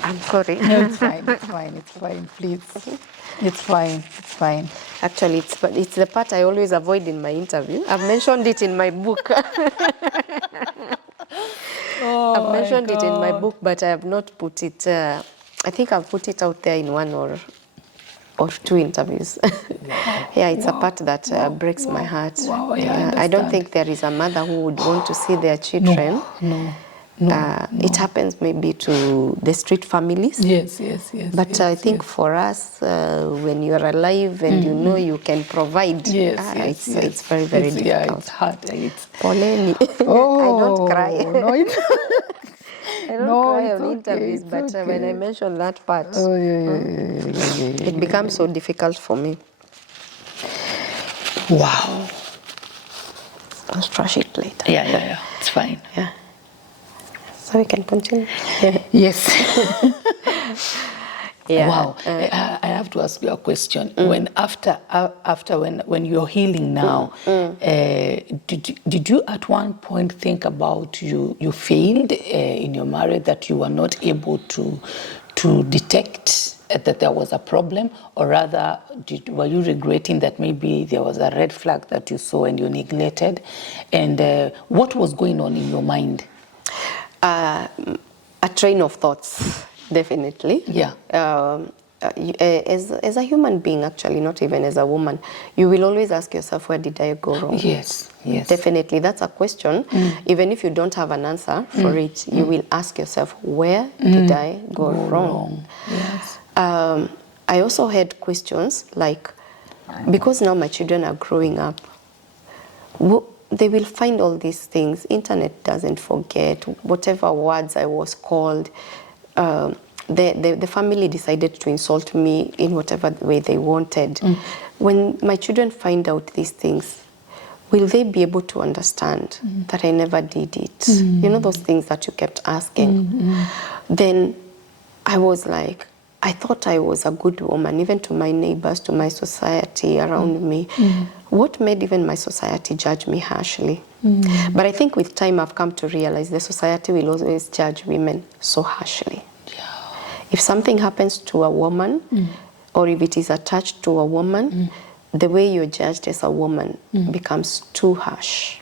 I'm sorry. No, it's fine. It's fine. It's fine. Please. It's fine. It's fine. Actually, it's the part I always avoid in my interview. I've mentioned it in my book. I've mentioned it in my book, but I have not put it. I think I've put it out there in one or two interviews. Yeah, it's a part that breaks my heart. Wow, yeah, I I don't understand. think there is a mother who would want to see their children No. It happens maybe to the street families. Yes. But I think for us, when you're alive and you know you can provide, it's very, very difficult. Yeah, it's hard. Poleni. Oh, I don't cry. No, I don't cry on interviews, but when I mention that part, it becomes so difficult for me. Wow. I'll trash it later. Yeah. It's fine. Yeah. So we can continue. Yes. Yeah. Wow. I have to ask you a question. When when you're healing now, did you at one point think about you failed in your marriage, that you were not able to detect that there was a problem, or rather were you regretting that maybe there was a red flag that you saw and you neglected? And what was going on in your mind? A train of thoughts, definitely. Yeah. As a human being, actually, not even as a woman, you will always ask yourself, where did I go wrong? Yes. Definitely, that's a question. Even if you don't have an answer for it, you will ask yourself, where did I go wrong? Yes. I also had questions like, because now my children are growing up, they will find all these things. Internet doesn't forget. Whatever words I was called, the family decided to insult me in whatever way they wanted. When my children find out these things, will they be able to understand that I never did it? You know, those things that you kept asking. Then I was like, I thought I was a good woman, even to my neighbors, to my society around me. What made even my society judge me harshly? But I think with time I've come to realize the society will always judge women so harshly. If something happens to a woman, or if it is attached to a woman, the way you're judged as a woman becomes too harsh.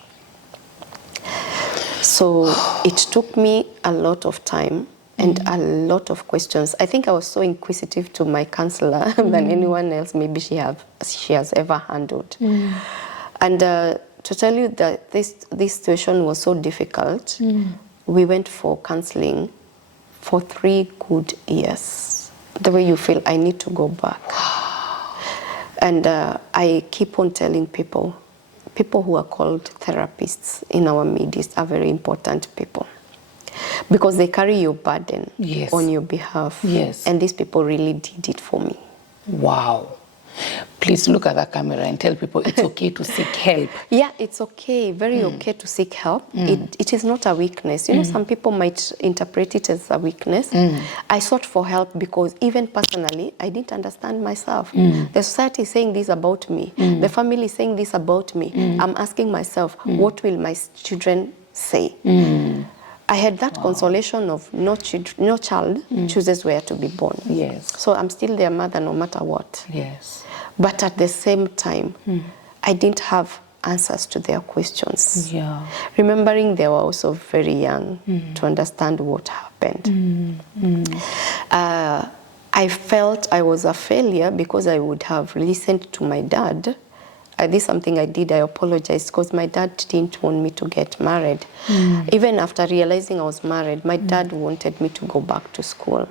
So it took me a lot of time and a lot of questions. I think I was so inquisitive to my counselor than anyone else maybe she has ever handled. And to tell you that this situation was so difficult, we went for counseling for 3 good years. The way you feel, I need to go back. And I keep on telling people who are called therapists in our midst are very important people, because they carry your burden on your behalf. And these people really did it for me. Wow. Please look at the camera and tell people it's okay to seek help. Yeah, it's okay, very okay to seek help. It is not a weakness. You know, some people might interpret it as a weakness. I sought for help because even personally, I didn't understand myself. The society is saying this about me. The family is saying this about me. I'm asking myself, what will my children say? I had that consolation of no child chooses where to be born. So I'm still their mother no matter what. But at the same time, I didn't have answers to their questions. Remembering they were also very young to understand what happened. I felt I was a failure because I would have listened to my dad. This is something I did. I apologized because my dad didn't want me to get married. Even after realizing I was married, my dad wanted me to go back to school.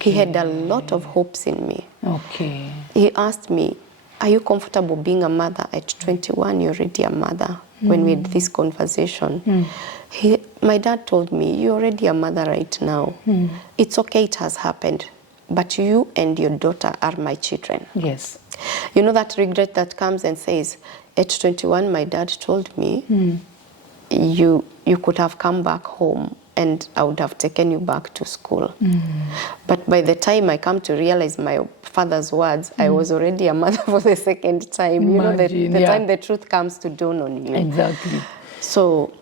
He had a lot of hopes in me. He asked me, are you comfortable being a mother at 21? You're already a mother. When we had this conversation, my dad told me, you're already a mother right now. It's okay, it has happened. But you and your daughter are my children. You know that regret that comes and says, at 21, my dad told me, you could have come back home and I would have taken you back to school. But by the time I come to realize my father's words, I was already a mother for the second time. Imagine, you know, the time the truth comes to dawn on you. Exactly. So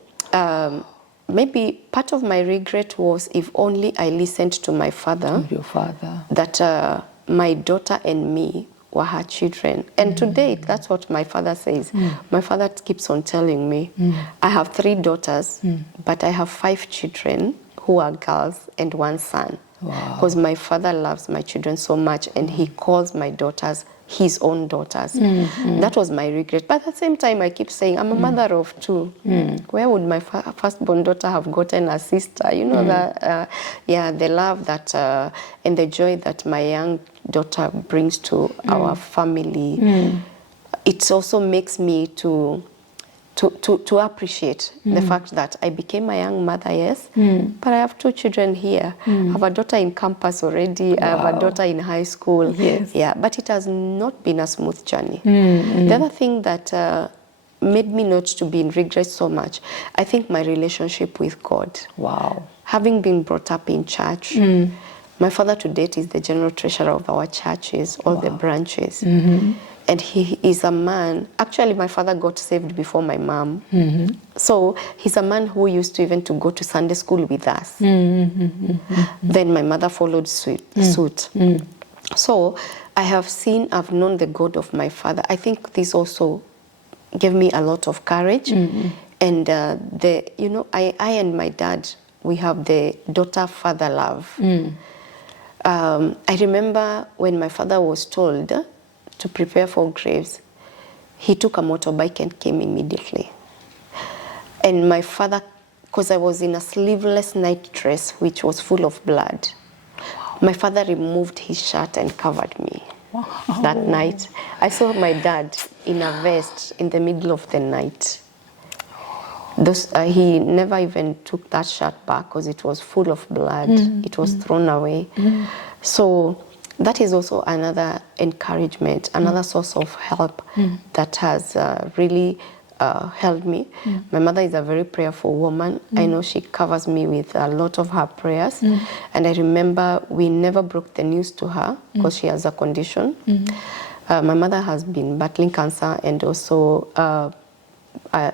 maybe part of my regret was if only I listened to my father. Your father. That my daughter and me were her children. And today, that's what my father says. My father keeps on telling me, I have 3 daughters, but I have 5 children who are girls and 1 son. Because my father loves my children so much and he calls my daughters his own daughters. That was my regret. But at the same time, I keep saying, I'm a mother of two. Where would my firstborn daughter have gotten a sister? You know, the love that and the joy that my young daughter brings to our family. It also makes me to appreciate the fact that I became a young mother, yes, but I have two children here. I have a daughter in campus already. Wow. I have a daughter in high school. Yes. Yeah, but it has not been a smooth journey. The other thing that made me not to be in regret so much, I think my relationship with God. Wow. Having been brought up in church, my father to date is the general treasurer of our churches, all the branches. And he is a man, actually my father got saved before my mom. So he's a man who used to even to go to Sunday school with us. Then my mother followed suit. So I've known the God of my father. I think this also gave me a lot of courage. And I and my dad, we have the daughter-father love. I remember when my father was told to prepare for graves, he took a motorbike and came immediately. And my father, because I was in a sleeveless night dress which was full of blood, my father removed his shirt and covered me. That night. I saw my dad in a vest in the middle of the night. He never even took that shirt back because it was full of blood. It was thrown away. So that is also another encouragement, another source of help that has really helped me. My mother is a very prayerful woman. I know she covers me with a lot of her prayers. And I remember we never broke the news to her because she has a condition. My mother has been battling cancer and also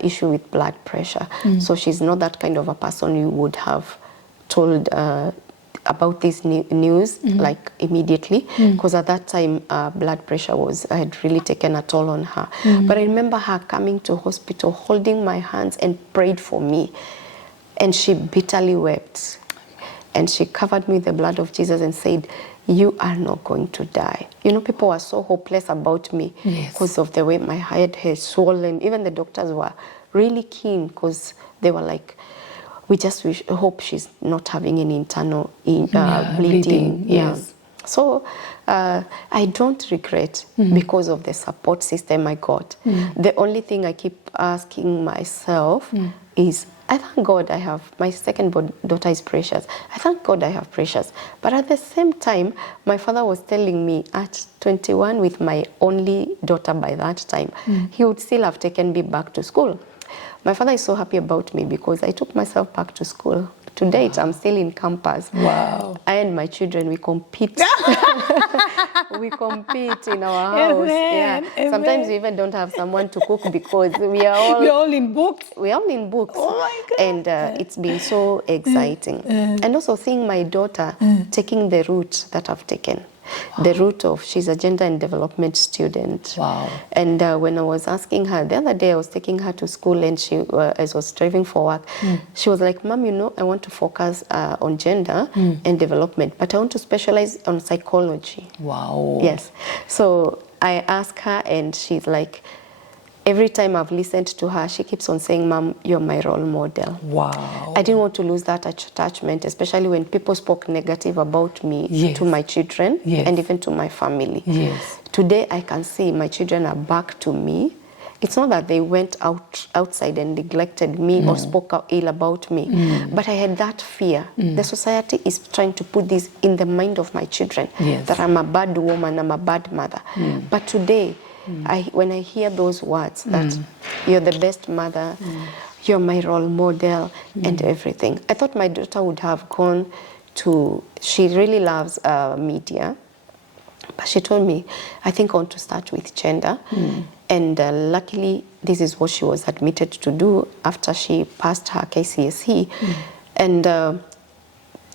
issue with blood pressure. So she's not that kind of a person you would have told about this news like immediately, because at that time blood pressure had really taken a toll on her. But I remember her coming to hospital, holding my hands and prayed for me, and she bitterly wept, and she covered me with the blood of Jesus and said, "You are not going to die." You know, people were so hopeless about me because of the way my head had swollen. Even the doctors were really keen because they were like, we just hope she's not having any internal bleeding. Yes. So I don't regret because of the support system I got. The only thing I keep asking myself is, I thank God I have, my second daughter is precious. I thank God I have precious. But at the same time, my father was telling me at 21 with my only daughter by that time, he would still have taken me back to school. My father is so happy about me because I took myself back to school. To date, I'm still in campus. Wow. I and my children, we compete. We compete in our house. Amen. Yeah. Sometimes we even don't have someone to cook because we're all in books. We're all in books. Oh my God. And it's been so exciting. And also seeing my daughter taking the route that I've taken. Wow. The route of, she's a gender and development student. Wow. And when I was asking her, the other day I was taking her to school and she, as I was driving for work, she was like, "Mom, you know, I want to focus on gender and development, but I want to specialize on psychology." Wow. Yes. So I asked her and she's like, every time I've listened to her, she keeps on saying, "Mom, you're my role model." Wow. I didn't want to lose that attachment, especially when people spoke negative about me to my children and even to my family. Yes. Today, I can see my children are back to me. It's not that they went outside and neglected me or spoke ill about me, but I had that fear. The society is trying to put this in the mind of my children, that I'm a bad woman, I'm a bad mother. But today, when I hear those words that you're the best mother, you're my role model and everything, I thought my daughter would have gone to, she really loves media, but she told me, I think I want to start with gender. And luckily, this is what she was admitted to do after she passed her KCSE. And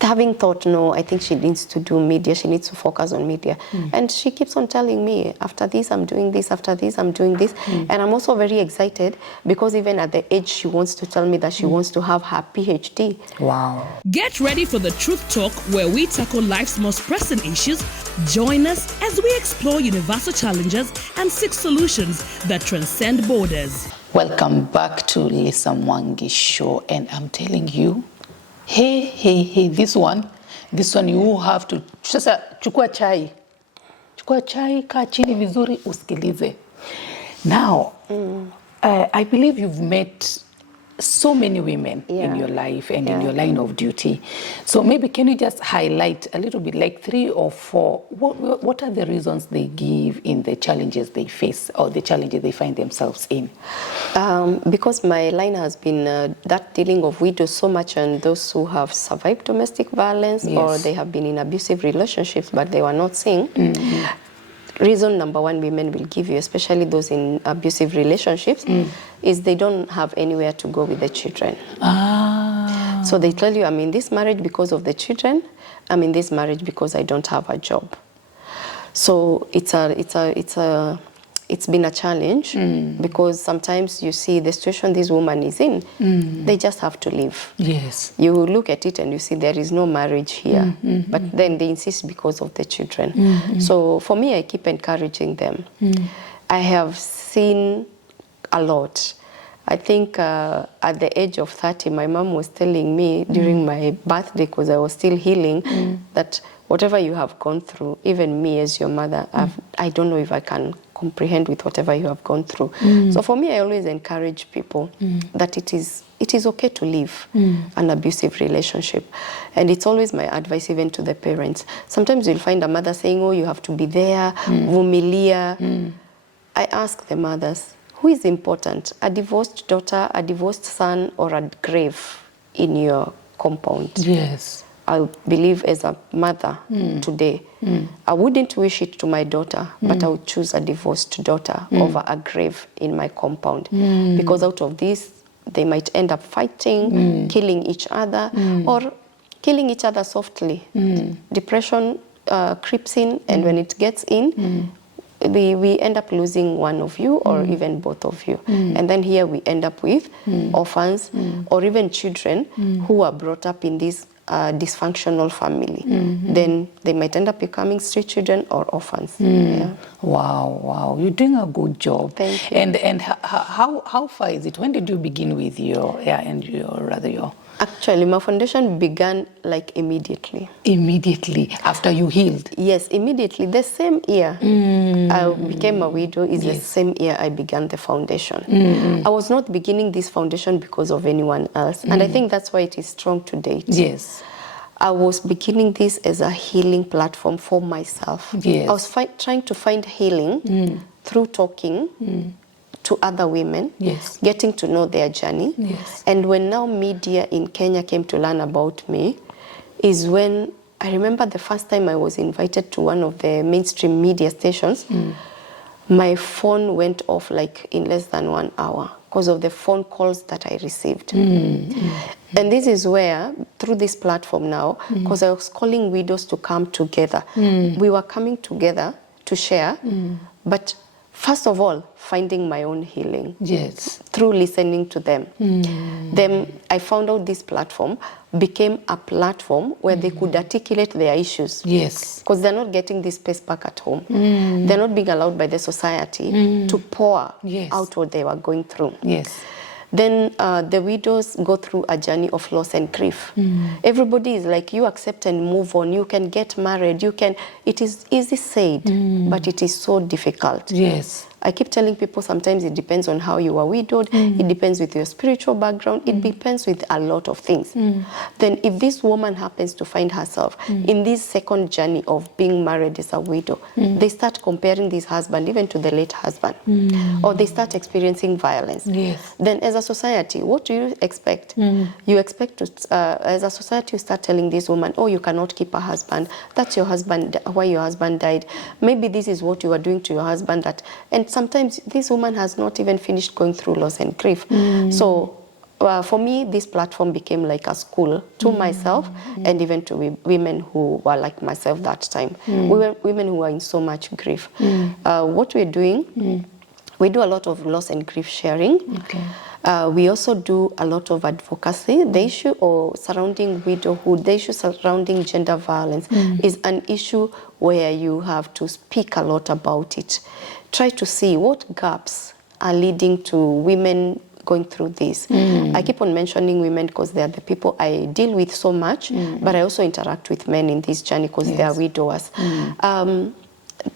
having thought, no, I think she needs to do media, she needs to focus on media. And she keeps on telling me, after this, I'm doing this, after this, I'm doing this. And I'm also very excited because even at the age she wants to tell me that she wants to have her PhD. Wow. Get ready for the Truth Talk, where we tackle life's most pressing issues. Join us as we explore universal challenges and seek solutions that transcend borders. Welcome back to Lisa Mwangi Show, and I'm telling you, hey, this one you have to sasa, chukua chai, kaa chini vizuri usikilize. Now, I believe you've met so many women in your life and in your line of duty. So maybe can you just highlight a little bit, like 3 or 4, what are the reasons they give in the challenges they face or the challenges they find themselves in? Because my line has been that dealing of widows so much, and those who have survived domestic violence or they have been in abusive relationships but they were not seeing. Reason number 1 women will give you, especially those in abusive relationships, is they don't have anywhere to go with the children. So they tell you, I'm in this marriage because of the children. I'm in this marriage because I don't have a job. So it's been a challenge because sometimes you see the situation this woman is in, they just have to leave. Yes. You look at it and you see there is no marriage here, but then they insist because of the children. So for me, I keep encouraging them. I have seen a lot. I think at the age of 30, my mom was telling me during my birthday, because I was still healing, that whatever you have gone through, even me as your mother, I don't know if I can comprehend with whatever you have gone through. So for me, I always encourage people that it is okay to leave an abusive relationship. And it's always my advice even to the parents. Sometimes you'll find a mother saying, oh, you have to be there, vumilia. I ask the mothers, who is important, a divorced daughter, a divorced son, or a grave in your compound? Yes. I believe as a mother today, I wouldn't wish it to my daughter, but I would choose a divorced daughter over a grave in my compound. Because out of this, they might end up fighting, killing each other, or killing each other softly. Depression creeps in, and when it gets in, we end up losing one of you or even both of you. And then here we end up with orphans or even children who are brought up in this dysfunctional family. Then they might end up becoming street children or orphans. Yeah. Wow, you're doing a good job. Thank you. And how far is it? When did you begin with your Actually, my foundation began like immediately. Immediately after you healed? Yes, immediately. The same year I became a widow is the same year I began the foundation. I was not beginning this foundation because of anyone else. And I think that's why it is strong to date. Yes. I was beginning this as a healing platform for myself. Yes. I was trying to find healing through talking to other women, getting to know their journey. Yes. And when now media in Kenya came to learn about me, is when I remember the first time I was invited to one of the mainstream media stations, my phone went off like in less than 1 hour because of the phone calls that I received. And this is where, through this platform now, because I was calling widows to come together, we were coming together to share, but first of all, finding my own healing. Yes. Through listening to them. Then I found out this platform became a platform where they could articulate their issues. Yes. Because they're not getting this space back at home. They're not being allowed by the society to pour out what they were going through. Yes. Then the widows go through a journey of loss and grief. Everybody is like, you accept and move on. You can get married. You can. It is easy said, but it is so difficult. Yes. I keep telling people sometimes it depends on how you are widowed. It depends with your spiritual background. It depends with a lot of things. Then if this woman happens to find herself in this second journey of being married as a widow, they start comparing this husband even to the late husband. Or they start experiencing violence. Yes. Then as a society, what do you expect? You expect to, as a society, you start telling this woman, oh, you cannot keep a husband. That's your husband, why your husband died. Maybe this is what you are doing to your husband. And sometimes this woman has not even finished going through loss and grief. So for me, this platform became like a school to myself and even to women who were like myself that time. Women who were in so much grief. What we're doing, we do a lot of loss and grief sharing. Okay. We also do a lot of advocacy. The issue surrounding widowhood, the issue surrounding gender violence is an issue where you have to speak a lot about it. Try to see what gaps are leading to women going through this. I keep on mentioning women because they are the people I deal with so much, but I also interact with men in this journey because they are widowers.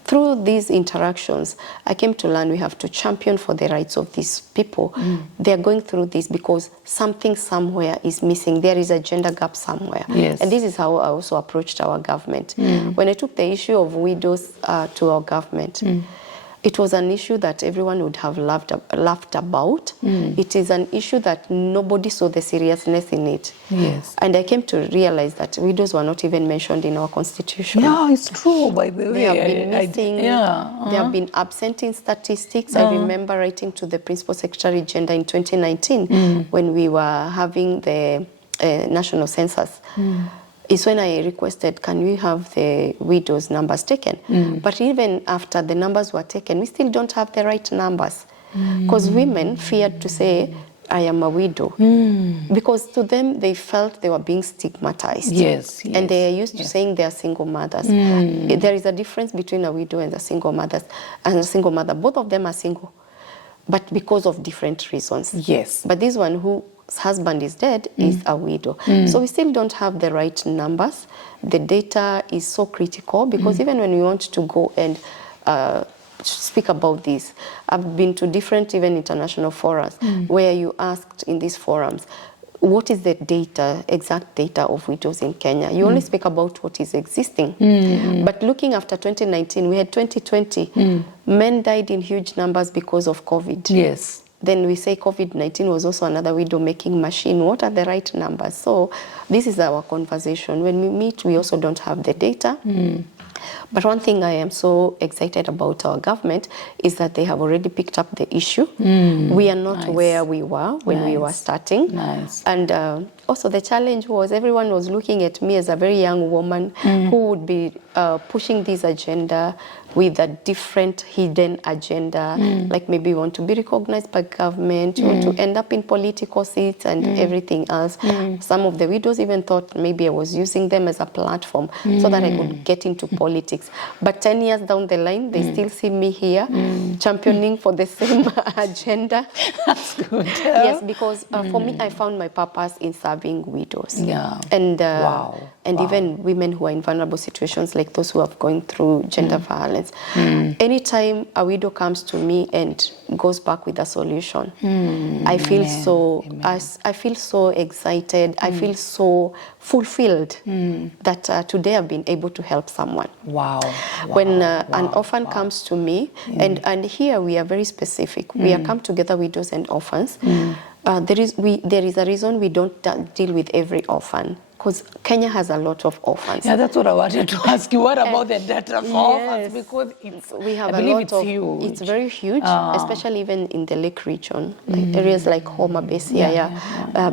Through these interactions, I came to learn we have to champion for the rights of these people. They are going through this because something somewhere is missing. There is a gender gap somewhere. Yes. And this is how I also approached our government. When I took the issue of widows to our government, it was an issue that everyone would have laughed about. It is an issue that nobody saw the seriousness in it. Yes. And I came to realize that widows were not even mentioned in our constitution. Yeah, it's true, by the way. They have been missing. They have been absent in statistics. I remember writing to the Principal Secretary Gender in 2019 when we were having the national census. Is when I requested, can we have the widows' numbers taken? But even after the numbers were taken, we still don't have the right numbers. Because women feared to say, I am a widow. Because to them, they felt they were being stigmatized. Yes. And they are used to saying they are single mothers. There is a difference between a widow and a single mother. Both of them are single, but because of different reasons. Yes. But this one whose husband is dead is a widow. So we still don't have the right numbers. The data is so critical because even when we want to go and speak about this, I've been to different even international forums where you asked in these forums, what is the data, exact data of widows in Kenya? You only speak about what is existing. But looking after 2019, we had 2020. Men died in huge numbers because of COVID. Yes. Then we say COVID-19 was also another widow-making machine. What are the right numbers? So this is our conversation. When we meet, we also don't have the data. But one thing I am so excited about our government is that they have already picked up the issue. We are not where we were when we were starting. And also the challenge was everyone was looking at me as a very young woman who would be pushing this agenda with a different hidden agenda, like maybe you want to be recognized by government, you want to end up in political seats and everything else. Some of the widows even thought maybe I was using them as a platform so that I could get into politics. But 10 years down the line, they still see me here championing for the same agenda. That's good. Yes, because for me, I found my purpose in serving widows. And even women who are in vulnerable situations like those who have gone through gender violence. Anytime a widow comes to me and goes back with a solution, I feel I feel so excited. I feel so fulfilled that today I've been able to help someone. When an orphan comes to me, and here we are very specific. We are come together widows and orphans. There is a reason we don't deal with every orphan. Because Kenya has a lot of orphans. Yeah, that's what I wanted to ask you. What about the data for orphans? Because I believe it's huge. It's very huge, especially even in the Lake region, like areas like Homa Bay,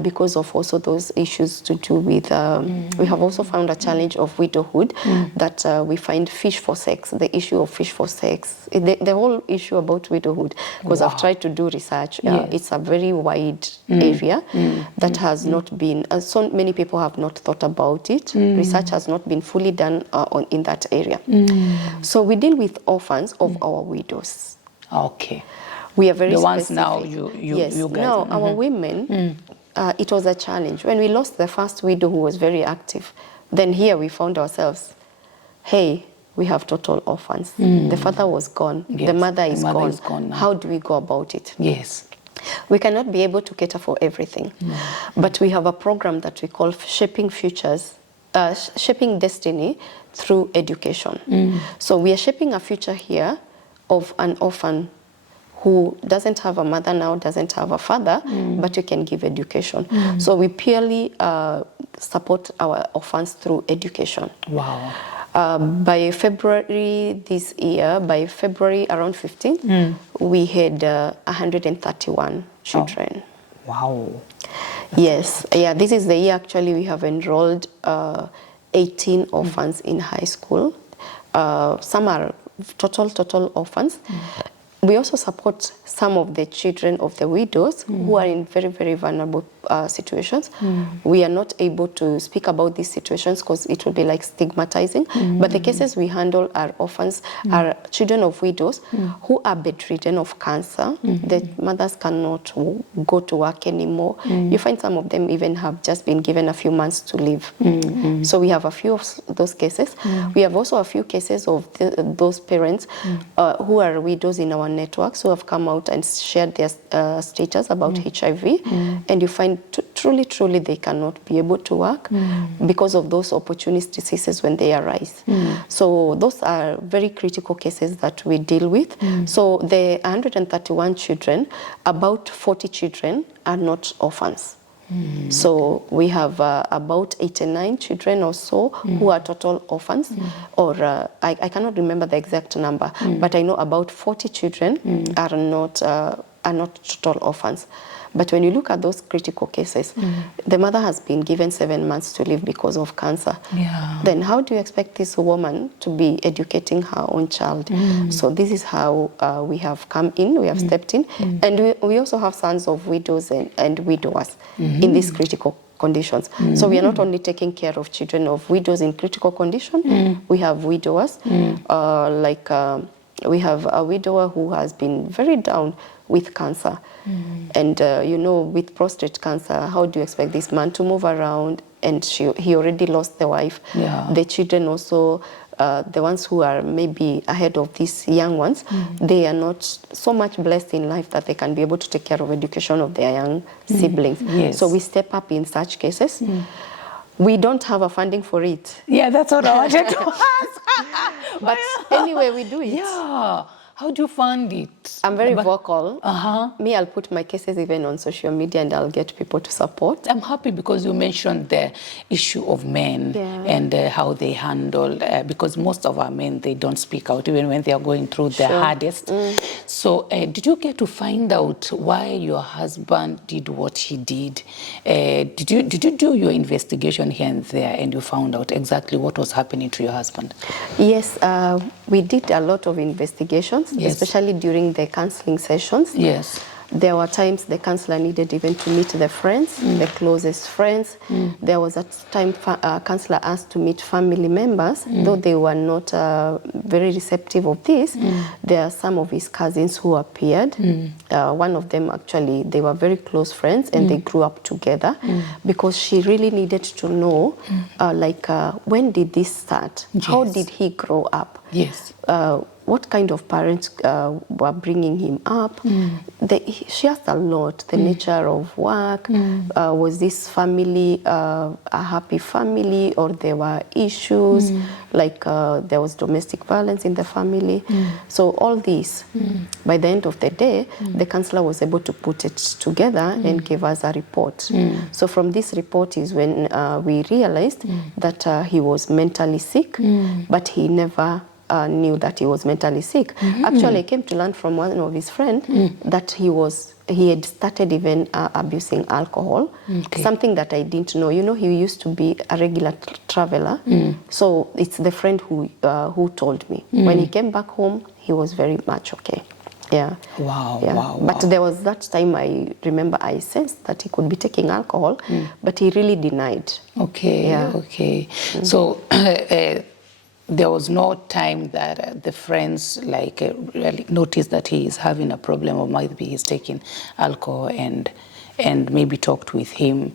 because of also those issues to do with. We have also found a challenge of widowhood that we find fish for sex. The issue of fish for sex, the whole issue about widowhood. Because I've tried to do research. It's a very wide area that has not been. So many people have not thought about it. Research has not been fully done in that area. So we deal with orphans of our widows. Okay. We are very the specific. Ones now you guys. Now our women, it was a challenge. When we lost the first widow who was very active, then here we found ourselves, hey, we have total orphans. The father was gone. The mother is gone. How do we go about it? Yes. We cannot be able to cater for everything, but we have a program that we call Shaping Futures, Shaping Destiny through Education. So we are shaping a future here of an orphan who doesn't have a mother now, doesn't have a father, but we can give education. So we purely support our orphans through education. By February this year, by February around 15, we had 131 children Wow. Yes, yeah, this is the year actually we have enrolled 18 orphans in high school. Some are total orphans. We also support some of the children of the widows who are in very, very vulnerable situations. We are not able to speak about these situations because it would be like stigmatizing. But the cases we handle are orphans, are children of widows who are bedridden of cancer. The mothers cannot go to work anymore. You find some of them even have just been given a few months to live. So we have a few of those cases. We have also a few cases of those parents who are widows in our networks who have come out and shared their status about HIV, and you find truly they cannot be able to work because of those opportunist diseases when they arise. So those are very critical cases that we deal with. So the 131 children, about 40 children are not orphans. So we have about 89 children or so who are total orphans, or I cannot remember the exact number, but I know about 40 children are not total orphans. But when you look at those critical cases, the mother has been given 7 months to live because of cancer. Yeah. Then how do you expect this woman to be educating her own child? So this is how we have come in, we have stepped in. And we also have sons of widows and widowers in these critical conditions. So we are not only taking care of children of widows in critical condition, we have widowers, we have a widower who has been very down with cancer. And, with prostate cancer, how do you expect this man to move around? And he already lost the wife. Yeah. The children also, the ones who are maybe ahead of these young ones, they are not so much blessed in life that they can be able to take care of education of their young siblings. Yes. So we step up in such cases. We don't have a funding for it. Yeah, that's what I wanted to ask. But anyway, we do it. Yeah. How do you fund it? I'm very vocal. Me, I'll put my cases even on social media and I'll get people to support. I'm happy because you mentioned the issue of men and how they handle, because most of our men, they don't speak out even when they are going through the hardest. So did you get to find out why your husband did what he did? Did you do your investigation here and there and you found out exactly what was happening to your husband? Yes, we did a lot of investigations. Yes. Especially during the counseling sessions. Yes. There were times the counselor needed even to meet the friends, the closest friends. There was a time counselor asked to meet family members, though they were not very receptive of this. There are some of his cousins who appeared. One of them actually, they were very close friends and they grew up together because she really needed to know, when did this start? Yes. How did he grow up? Yes. What kind of parents were bringing him up? She asked a lot, the nature of work. Was this family a happy family or there were issues, there was domestic violence in the family? So all this, by the end of the day, the counselor was able to put it together and give us a report. So from this report is when we realized that he was mentally sick, but he never knew that he was mentally sick. Actually, I came to learn from one of his friends that he had started even abusing alcohol, something that I didn't know. He used to be a regular traveler, so it's the friend who told me. When he came back home, he was very much okay. Yeah. Wow, yeah. wow. But there was that time I remember I sensed that he could be taking alcohol, but he really denied. Okay, Yeah. okay. So there was no time that the friends really noticed that he is having a problem, or maybe he's taking alcohol, and maybe talked with him.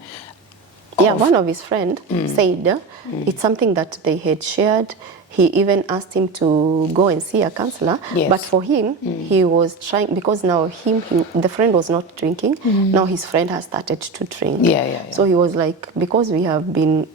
Yeah, one of his friends said it's something that they had shared. He even asked him to go and see a counselor. Yes. But for him, he was trying, because now the friend was not drinking. Now his friend has started to drink. Yeah. So he was like, because we have been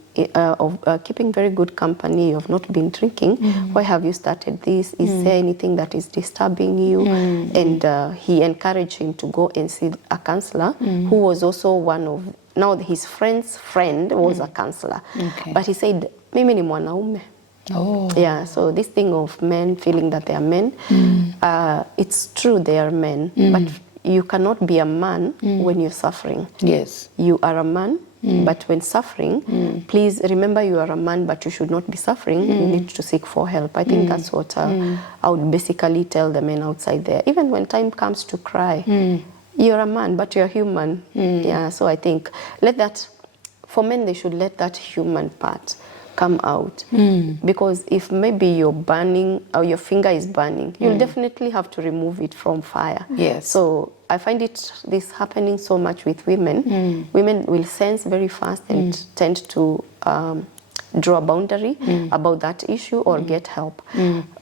keeping very good company, you have not been drinking, why have you started this? Is there anything that is disturbing you? And he encouraged him to go and see a counselor who was also one of, now his friend's friend was a counselor. Okay. But he said, mimi ni mwanaume. Oh. Yeah, so this thing of men feeling that they are men, it's true they are men, but you cannot be a man when you're suffering. Yes. You are a man, but when suffering, please remember you are a man, but you should not be suffering. You need to seek for help. I think that's what I would basically tell the men outside there. Even when time comes to cry, you're a man, but you're human. Yeah, so I think for men, they should let that human part come out. Because if maybe you're burning or your finger is burning, you'll definitely have to remove it from fire. Yes. So I find this happening so much with women. Women will sense very fast and tend to draw a boundary about that issue or get help.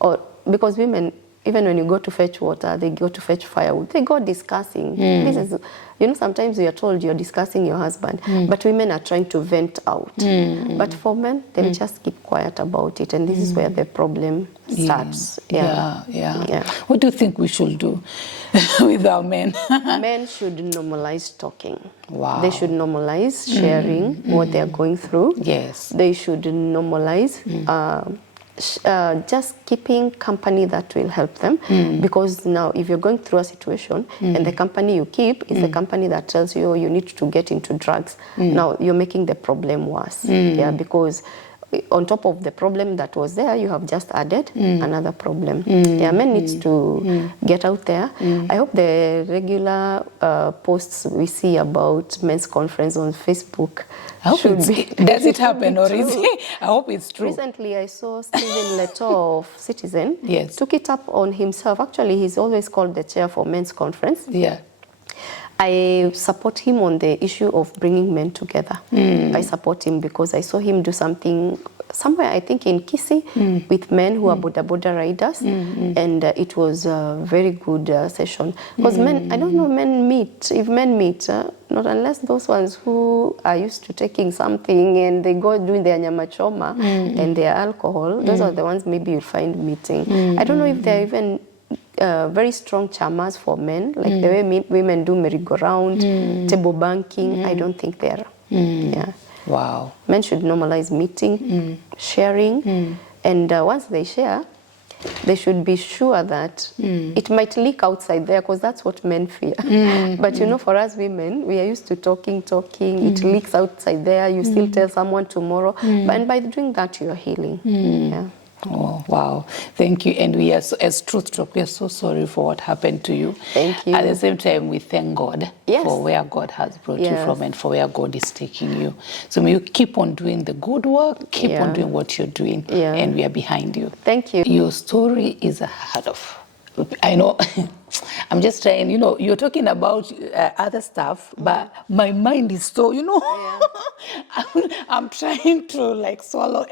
Or because women, even when you go to fetch water, they go to fetch firewood, they go discussing. This is, sometimes you are told you're discussing your husband, but women are trying to vent out. But for men, they'll just keep quiet about it, and this is where the problem starts. Yeah. What do you think we should do with our men? Men should normalize talking. Wow. They should normalize sharing what they're going through. Yes. They should normalize just keeping company that will help them, because now if you're going through a situation and the company you keep is the company that tells you you need to get into drugs, now you're making the problem worse. Yeah, because on top of the problem that was there, you have just added another problem. Yeah, men needs to get out there. I hope the regular posts we see about men's conference on Facebook does it happen, or is it? I hope it's true. Recently, I saw Stephen Leto of Citizen took it up on himself. Actually, he's always called the chair for men's conference. Yeah. I support him on the issue of bringing men together. I support him because I saw him do something somewhere, I think in Kisii, with men who are boda riders, and it was a very good session. Because men, I don't know, if men meet, not unless those ones who are used to taking something and they go doing their nyama choma and their alcohol, those are the ones maybe you'll find meeting. I don't know if they're even very strong chamas for men, like the way women do merry-go-round, table banking. I don't think they're. Yeah. Wow. Men should normalize meeting, sharing, and once they share, they should be sure that it might leak outside there, because that's what men fear. But for us women, we are used to talking. It leaks outside there. You still tell someone tomorrow, and by doing that, you are healing. Yeah. Oh, wow. Thank you. And we are, as Truth Talk, we are so sorry for what happened to you. Thank you. At the same time, we thank God for where God has brought you from and for where God is taking you. So may you keep on doing the good work, keep on doing what you're doing, and we are behind you. Thank you. Your story is ahead of. I know, I'm just trying, you're talking about other stuff, but my mind is so, I'm trying to swallow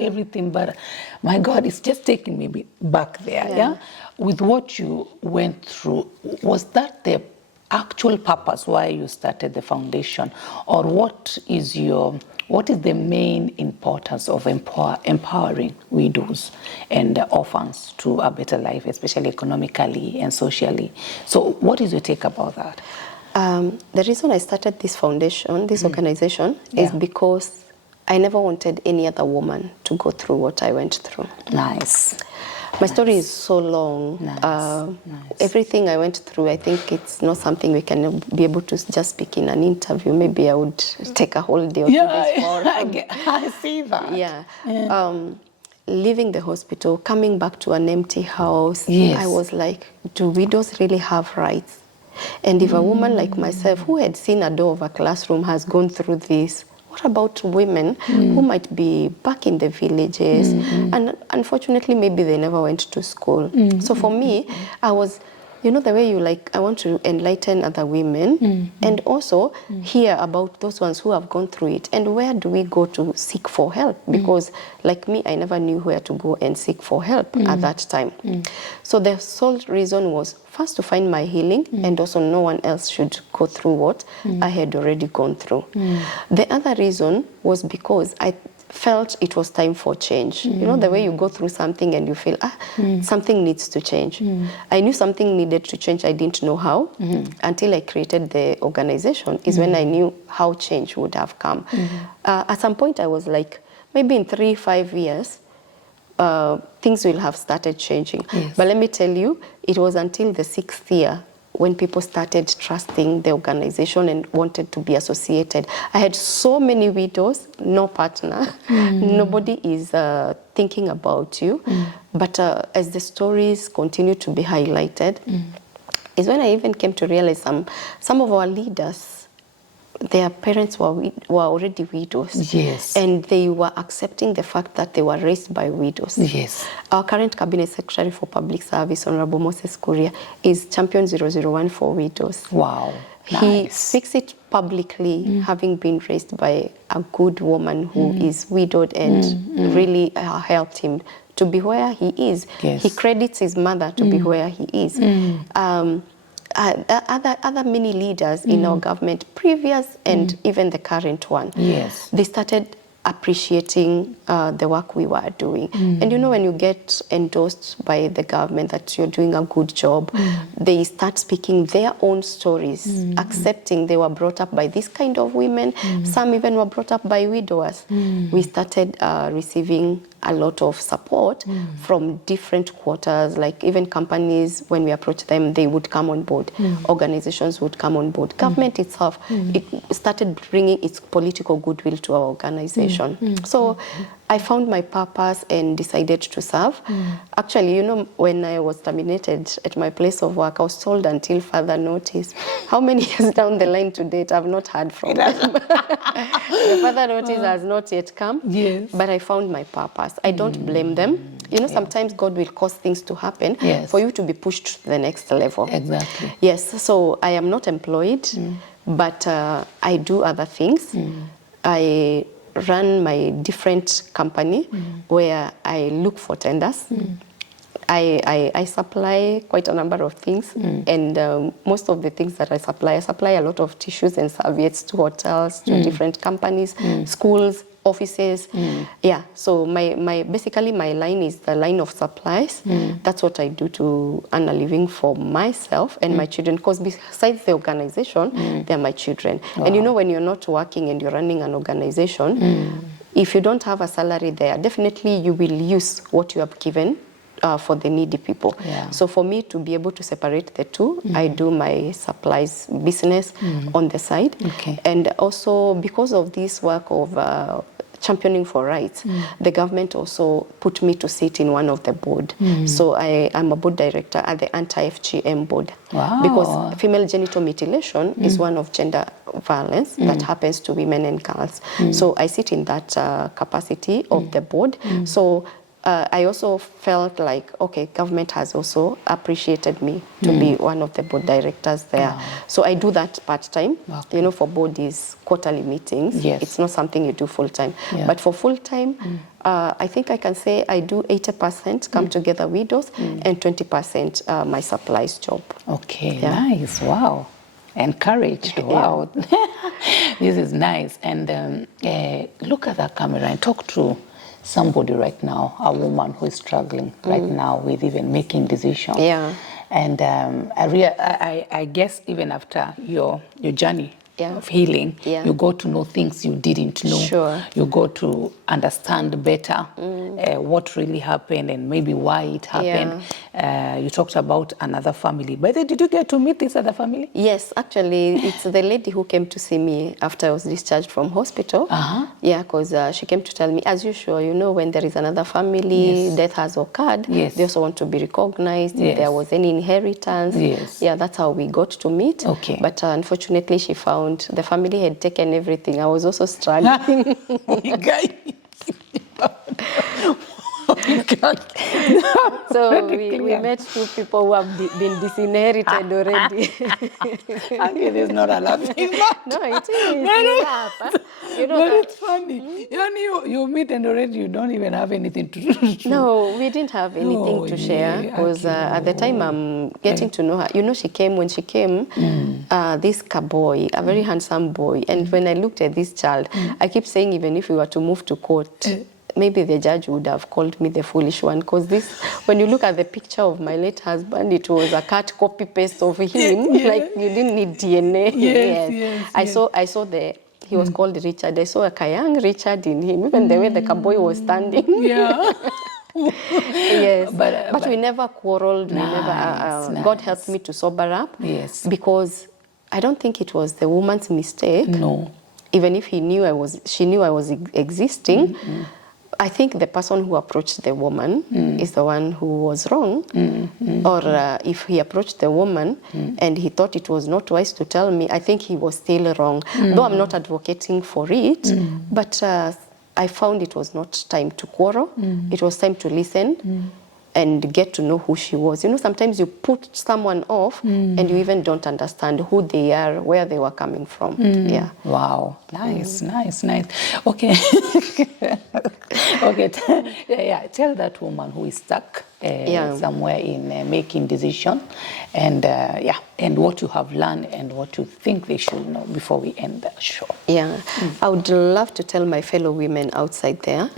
everything, but my God, it's just taking me back there. With what you went through, was that the actual purpose why you started the foundation, or what is the main importance of empowering widows and orphans to a better life, especially economically and socially? So what is your take about that? The reason I started this foundation, this organization, is because I never wanted any other woman to go through what I went through. Nice. My story is so long. Everything I went through, I think it's not something we can be able to just speak in an interview. Maybe I would take a whole day or 2 days for I see that. Yeah. Leaving the hospital, coming back to an empty house, I was like, do widows really have rights? And if a woman like myself, who had seen a door of a classroom, has gone through this, what about women who might be back in the villages and unfortunately maybe they never went to school? So for me, I was, the way you I want to enlighten other women and also hear about those ones who have gone through it, and where do we go to seek for help? Because like me, I never knew where to go and seek for help at that time. So the sole reason was first to find my healing, and also no one else should go through what I had already gone through. The other reason was because I felt it was time for change. The way you go through something and you feel, something needs to change. I knew something needed to change. I didn't know how until I created the organization, is when I knew how change would have come. At some point I was like, maybe in 3-5 years, things will have started changing. But let me tell you, it was until the 6th year when people started trusting the organization and wanted to be associated. I had so many widows, no partner. Nobody is thinking about you. But as the stories continue to be highlighted, is when I even came to realize some of our leaders, their parents were already widows. Yes. And they were accepting the fact that they were raised by widows. Yes. Our current Cabinet Secretary for Public Service, Honorable Moses Kuria, is Champion 001 for widows. Wow. He Nice. speaks it publicly, having been raised by a good woman who is widowed and really helped him to be where he is. Yes. He credits his mother to be where he is. Other many leaders in our government, previous and even the current one, Yes. they started appreciating the work we were doing. And you know, when you get endorsed by the government that you're doing a good job, they start speaking their own stories, accepting they were brought up by this kind of women. Some even were brought up by widowers. We started receiving a lot of support from different quarters, like even companies, when we approach them, they would come on board. Organizations would come on board. Government itself, it started bringing its political goodwill to our organization. So I found my purpose and decided to serve. Actually, you know, when I was terminated at my place of work, I was told until further notice. How many years down the line to date, I've not heard from them. The further notice has not yet come. Yes. But I found my purpose. I don't blame them. You know, sometimes God will cause things to happen for you to be pushed to the next level. Exactly. Yes, so I am not employed, but I do other things. I run my different company where I look for tenders. I supply quite a number of things, and most of the things that I supply a lot of tissues and serviettes to hotels, to different companies, schools, offices. Yeah, so basically my line is the line of supplies. That's what I do to earn a living for myself and my children, because besides the organization, they're my children. Wow. And you know, when you're not working and you're running an organization, if you don't have a salary there, definitely you will use what you have given for the needy people. Yeah. So for me to be able to separate the two, I do my supplies business on the side. Okay. And also because of this work of championing for rights, the government also put me to sit in one of the board. So I'm a board director at the anti-FGM board. Wow. Because female genital mutilation is one of gender violence that happens to women and girls. So I sit in that capacity of the board. So I also felt like, okay, government has also appreciated me to be one of the board directors there. Wow. So I do that part-time. Okay. You know, for board is quarterly meetings. Yes. It's not something you do full-time. Yeah. But for full-time, I think I can say I do 80% come together widows and 20% my supplies job. Okay, nice. Wow. Encouraged. Wow. This is nice. And look at that camera and talk to somebody right now, a woman who is struggling right now with even making decisions. Yeah. And I guess even after your journey of healing, you go to know things you didn't know. Sure. You go to understand better what really happened and maybe why it happened. Yeah. You talked about another family. By the way, did you get to meet this other family? Yes, actually, it's the lady who came to see me after I was discharged from hospital. Yeah, because she came to tell me, as usual, you know, when there is another family, death has occurred, they also want to be recognized, if there was any inheritance. Yeah, that's how we got to meet. Okay. But unfortunately, she found the family had taken everything. I was also struggling. So we met two people who have been disinherited already. Okay, there's not a laughing. No, it is. You laugh, huh? You know, but it's funny. You meet and already you don't even have anything to do. No, we didn't have anything to share because at the time I'm getting to know her. You know, when she came, this boy, a very handsome boy, and when I looked at this child, I keep saying even if we were to move to court, maybe the judge would have called me the foolish one, because when you look at the picture of my late husband, it was a cut copy paste of him. Like you didn't need DNA. Yes. I saw he was called Richard. I saw a young Richard in him, even the way the cowboy was standing. Yeah. Yes, but we never quarreled. Nice. God helped me to sober up. Yes. Because I don't think it was the woman's mistake. No. Even if she knew I was existing, I think the person who approached the woman is the one who was wrong. Or if he approached the woman and he thought it was not wise to tell me, I think he was still wrong. Though I'm not advocating for it, but I found it was not time to quarrel. It was time to listen and get to know who she was. You know, sometimes you put someone off and you even don't understand who they are, where they were coming from. Yeah. Wow. Nice. Okay. Okay. Tell that woman who is stuck somewhere in making decision, and and what you have learned and what you think they should know before we end the show. Yeah. I would love to tell my fellow women outside there,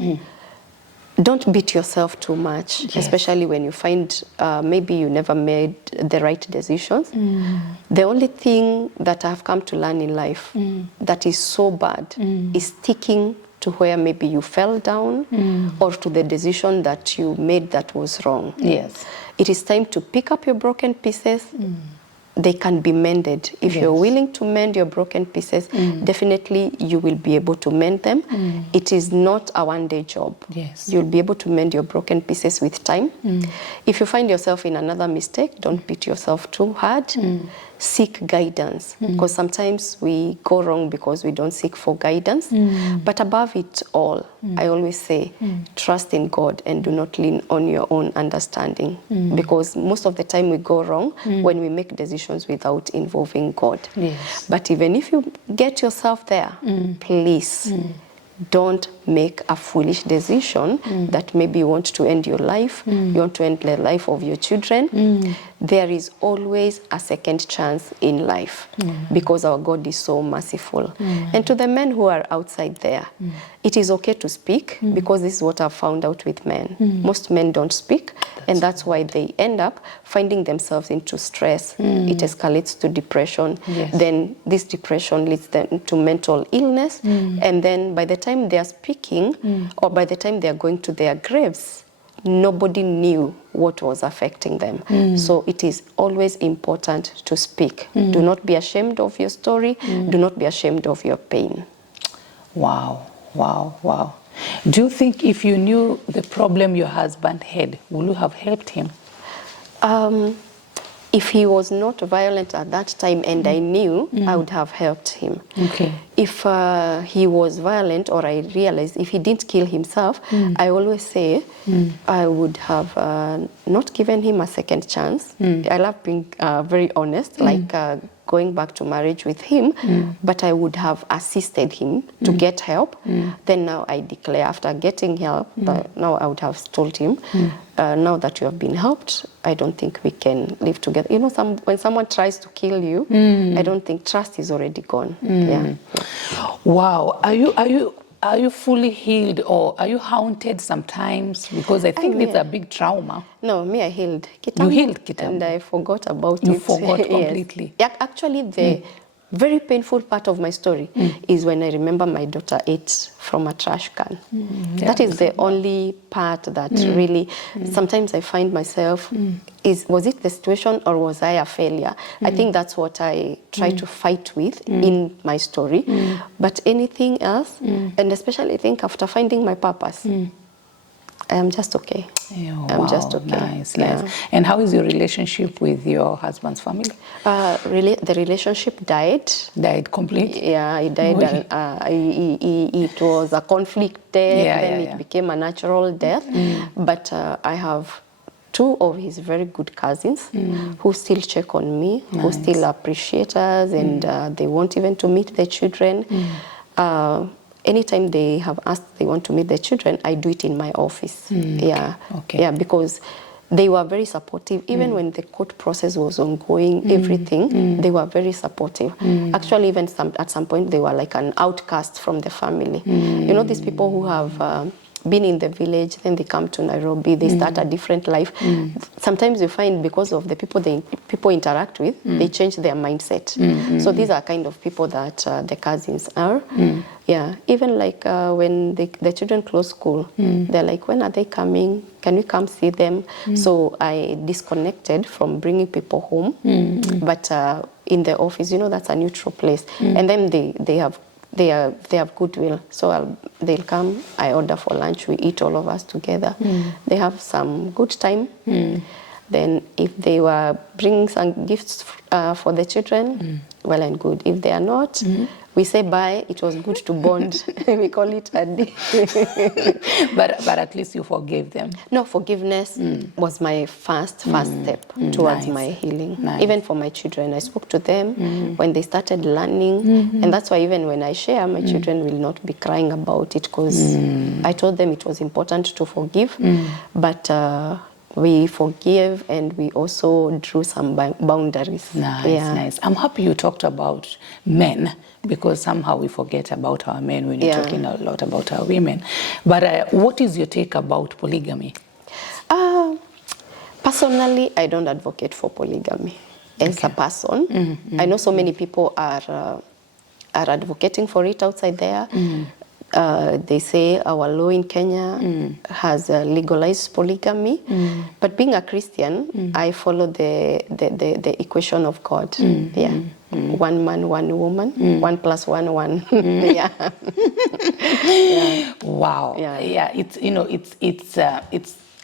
don't beat yourself too much, especially when you find maybe you never made the right decisions. The only thing that I've come to learn in life that is so bad is sticking to where maybe you fell down or to the decision that you made that was wrong. Yes. It is time to pick up your broken pieces. They can be mended. If you're willing to mend your broken pieces, definitely you will be able to mend them. It is not a one-day job. Yes. You'll be able to mend your broken pieces with time. If you find yourself in another mistake, don't beat yourself too hard. Seek guidance, because sometimes we go wrong because we don't seek for guidance. But above it all, I always say, trust in God and do not lean on your own understanding, because most of the time we go wrong when we make decisions without involving God. Yes. But even if you get yourself there, please don't make a foolish decision that maybe you want to end your life, you want to end the life of your children. There is always a second chance in life because our God is so merciful. And to the men who are outside there, it is okay to speak, because this is what I've found out with men. Most men don't speak, and that's why they end up finding themselves into stress. It escalates to depression. Then this depression leads them to mental illness, and then by the time they are speaking or by the time they are going to their graves, nobody knew what was affecting them. So it is always important to speak. Do not be ashamed of your story. Do not be ashamed of your pain. Wow. Do you think if you knew the problem your husband had, would you have helped him? If he was not violent at that time and I knew, I would have helped him. Okay. If he was violent, or I realized if he didn't kill himself, I always say I would have not given him a second chance. I love being very honest, like going back to marriage with him, but I would have assisted him to get help. Then now I declare, after getting help, now I would have told him, now that you have been helped, I don't think we can live together. You know, when someone tries to kill you, I don't think trust is already gone. Yeah. Wow. Are you fully healed, or are you haunted sometimes? Because I think it's a big trauma. No, me, I healed. You healed kitambo. And I forgot about it. You forgot completely. Yeah, actually, the very painful part of my story is when I remember my daughter ate from a trash can. That is the only part that really, sometimes I find myself, was it the situation or was I a failure? I think that's what I try to fight with in my story. But anything else, and especially I think after finding my purpose, I am just okay. I'm just okay. Nice. And how is your relationship with your husband's family? The relationship died. Died completely? Yeah, it died. It was a conflict death, then it became a natural death. But I have two of his very good cousins who still check on me, who still appreciate us, and they want even to meet their children. Anytime they have asked they want to meet their children, I do it in my office. Yeah, because they were very supportive. Even when the court process was ongoing, everything, they were very supportive. Actually, even at some point, they were like an outcast from the family. You know, these people who have been in the village, then they come to Nairobi, they start a different life. Sometimes you find because of the people interact with, they change their mindset. So these are kind of people that the cousins are. Yeah, even like when the children close school, they're like, when are they coming? Can we come see them? So I disconnected from bringing people home, but in the office, you know, that's a neutral place. And then they have goodwill. So they'll come, I order for lunch, we eat all of us together. They have some good time. Then if they were bringing some gifts for the children, well and good. If they are not, we say bye, it was good to bond. We call it a day. But at least you forgave them. No, forgiveness was my first step towards my healing. Even for my children, I spoke to them when they started learning. And that's why even when I share, my children will not be crying about it, because I told them it was important to forgive. But we forgive, and we also drew some boundaries. Nice. I'm happy you talked about men, because somehow we forget about our men when you're talking a lot about our women. But what is your take about polygamy? Personally, I don't advocate for polygamy as a person. I know so many people are advocating for it outside there. They say our law in Kenya has legalized polygamy, but being a Christian, I follow the equation of God. One man, one woman, 1 + 1 1. Wow.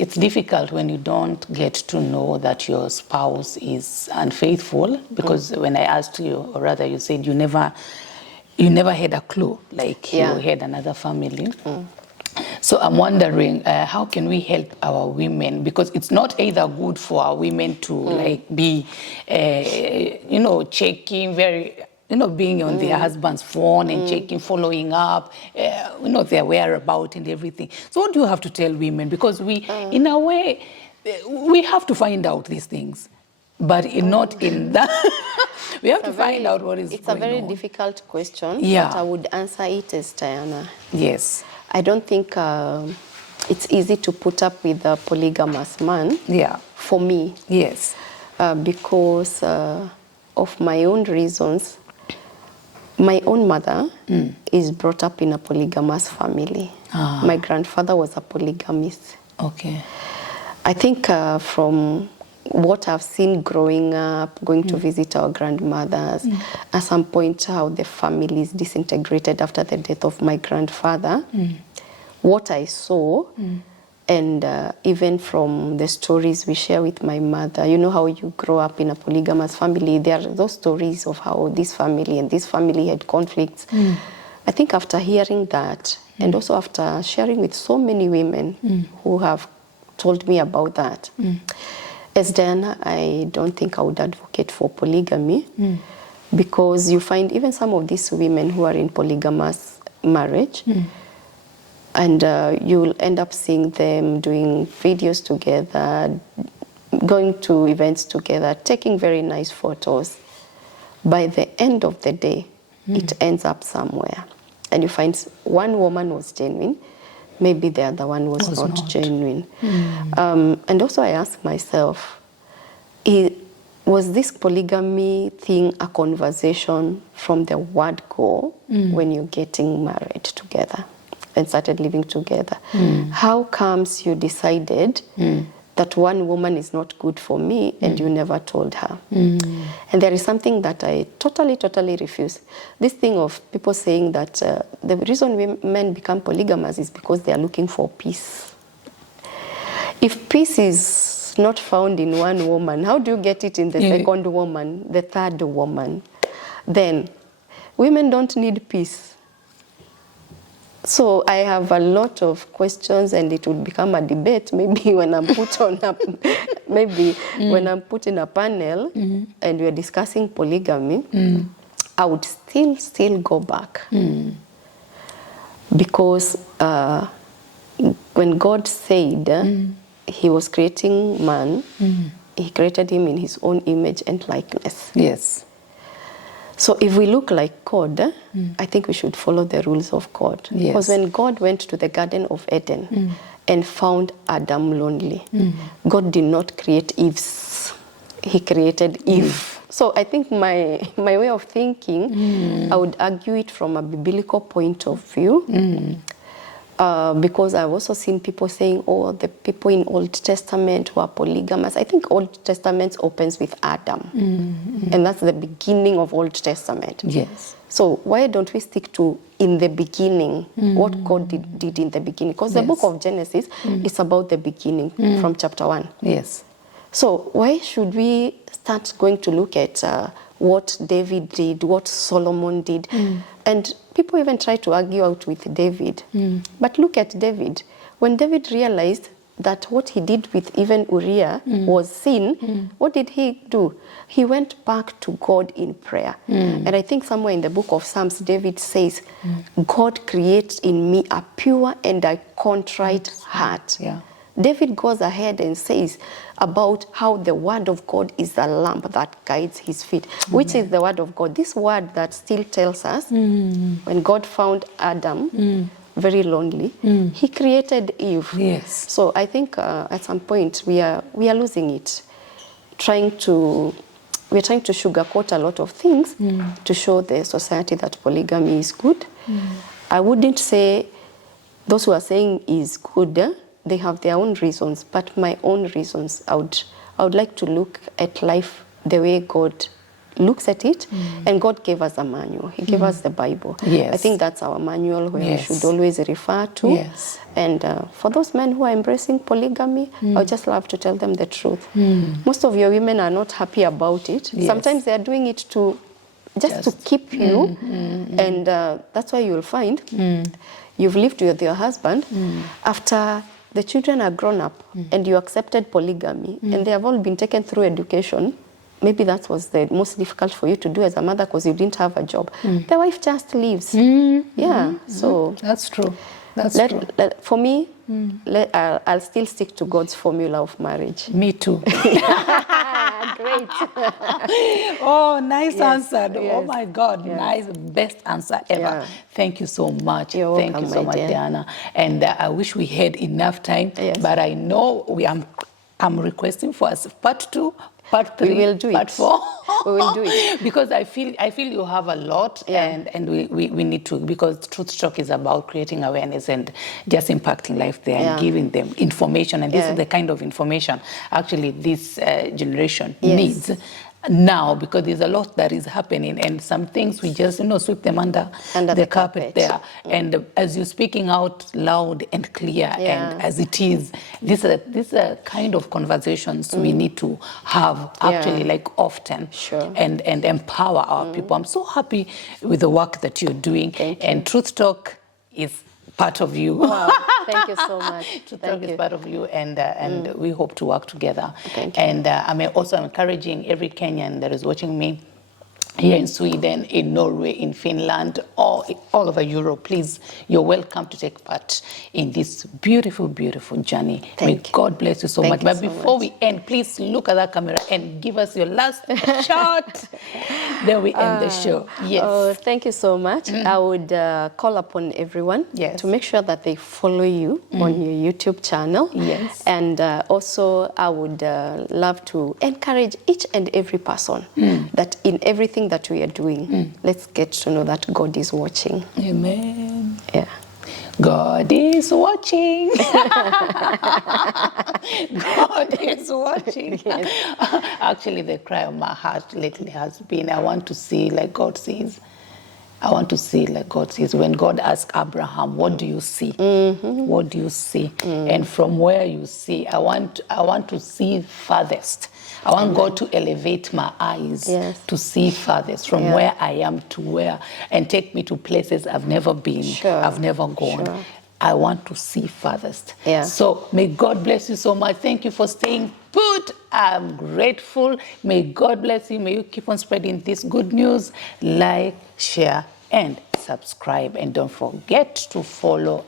It's difficult when you don't get to know that your spouse is unfaithful, because when I asked you, or rather you said you never had a clue, like you had another family. So I'm wondering, how can we help our women? Because it's not either good for our women to like be, checking being on their husband's phone and checking, following up, their whereabouts and everything. So what do you have to tell women? Because we, in a way, we have to find out these things, but not in that. We have to find out what is going on. It's a very difficult question, but I would answer it as Diana. Yes. I don't think it's easy to put up with a polygamous man. For me. Yes. Because of my own reasons. My own mother is brought up in a polygamous family. My grandfather was a polygamist. Okay. I think from what I've seen growing up, going to visit our grandmothers, at some point how the family is disintegrated after the death of my grandfather, what I saw, and even from the stories we share with my mother, you know how you grow up in a polygamous family, there are those stories of how this family and this family had conflicts. I think after hearing that, and also after sharing with so many women who have told me about that, as Diana, I don't think I would advocate for polygamy, because you find even some of these women who are in polygamous marriage, and you'll end up seeing them doing videos together, going to events together, taking very nice photos. By the end of the day, it ends up somewhere. And you find one woman was genuine, maybe the other one was not genuine. And also I ask myself, was this polygamy thing a conversation from the word go when you're getting married together and started living together? How comes you decided that one woman is not good for me and you never told her? And there is something that I totally refuse. This thing of people saying that the reason men become polygamous is because they are looking for peace. If peace is not found in one woman, how do you get it in the second woman, the third woman? Then women don't need peace. So I have a lot of questions, and it will become a debate maybe when I'm put on a, when I'm put in a panel and we're discussing polygamy, I would still go back. Because when God said he was creating man, he created him in his own image and likeness. Yes. So if we look like God, I think we should follow the rules of God. Yes. Because when God went to the Garden of Eden and found Adam lonely, God did not create Eve's. He created Eve. So I think my way of thinking, I would argue it from a biblical point of view. Because I've also seen people saying, oh, the people in Old Testament were polygamous. I think Old Testament opens with Adam. And that's the beginning of Old Testament. Yes. So why don't we stick to in the beginning, what God did in the beginning? Because the book of Genesis is about the beginning from chapter 1. Yes. So why should we start going to look at what David did, what Solomon did? And people even try to argue out with David. But look at David. When David realized that what he did with even Uriah was sin, what did he do? He went back to God in prayer. And I think somewhere in the book of Psalms, David says, God creates in me a pure and a contrite heart. Yeah. David goes ahead and says about how the word of God is a lamp that guides his feet. Which is the word of God? This word that still tells us when God found Adam very lonely, he created Eve. Yes. So I think at some point we are losing it, we're trying to sugarcoat a lot of things to show the society that polygamy is good. I wouldn't say those who are saying is good, they have their own reasons, but my own reasons, I would like to look at life the way God looks at it, and God gave us a manual. He gave us the Bible. Yes. I think that's our manual where Yes. we should always refer to. Yes. And for those men who are embracing polygamy, I would just love to tell them the truth. Most of your women are not happy about it. Yes. Sometimes they are doing it to just to keep you, and that's why you'll find you've lived with your husband after the children are grown up and you accepted polygamy and they have all been taken through education. Maybe that was the most difficult for you to do as a mother because you didn't have a job. The wife just leaves. Yeah, so That's true. for me, I'll still stick to God's formula of marriage. Me too. Great. Oh, nice answer. Oh yes. my God, nice, best answer ever. Yeah. Thank you so much. You're Thank welcome, you so my much, dear. Diana. And I wish we had enough time, Yes. but I know I'm requesting for us part 2, part 3, We will do part it. 4. We will do it. Because I feel you have a lot, and we need to, because Truth Talk is about creating awareness and just impacting life there and giving them information. And this is the kind of information actually this generation needs now, because there's a lot that is happening, and some things we just sweep them under the carpet there. And as you're speaking out loud and clear, and as it is, these are kind of conversations we need to have actually, like often, and empower our people. I'm so happy with the work that you're doing. Thank you. And Truth Talk is part of you. Wow, thank you so much. Truth Talk is part of you, and we hope to work together. Thank you. And I'm also encouraging every Kenyan that is watching me here in Sweden, in Norway, in Finland, or all over Europe, please, you're welcome to take part in this beautiful, beautiful journey. May God bless you so much. But before we end, please look at that camera and give us your last shot. Then we end the show. Yes. Oh, thank you so much. I would call upon everyone to make sure that they follow you on your YouTube channel. Yes. And also, I would love to encourage each and every person that in everything that we are doing, let's get to know that God is watching. Amen. Yeah. God is watching. God is watching. Actually, the cry of my heart lately has been, I want to see like God sees. I want to see like God sees. When God asked Abraham, what do you see? What do you see? And from where you see, I want to see farthest. I want God to elevate my eyes to see farthest from where I am to where, and take me to places I've never been, I've never gone. I want to see farthest. So may God bless you so much. Thank you for staying put. I'm grateful. May God bless you. May you keep on spreading this good news. Like, share, and subscribe. And don't forget to follow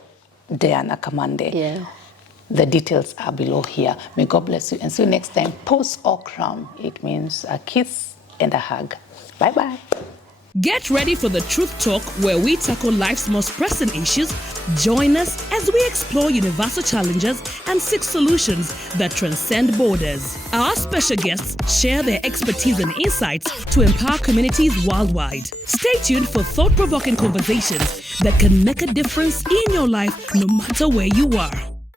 Diana Kamande. The details are below here. May God bless you. And see you next time. Post or crown. It means a kiss and a hug. Bye-bye. Get ready for the Truth Talk, where we tackle life's most pressing issues. Join us as we explore universal challenges and seek solutions that transcend borders. Our special guests share their expertise and insights to empower communities worldwide. Stay tuned for thought-provoking conversations that can make a difference in your life no matter where you are.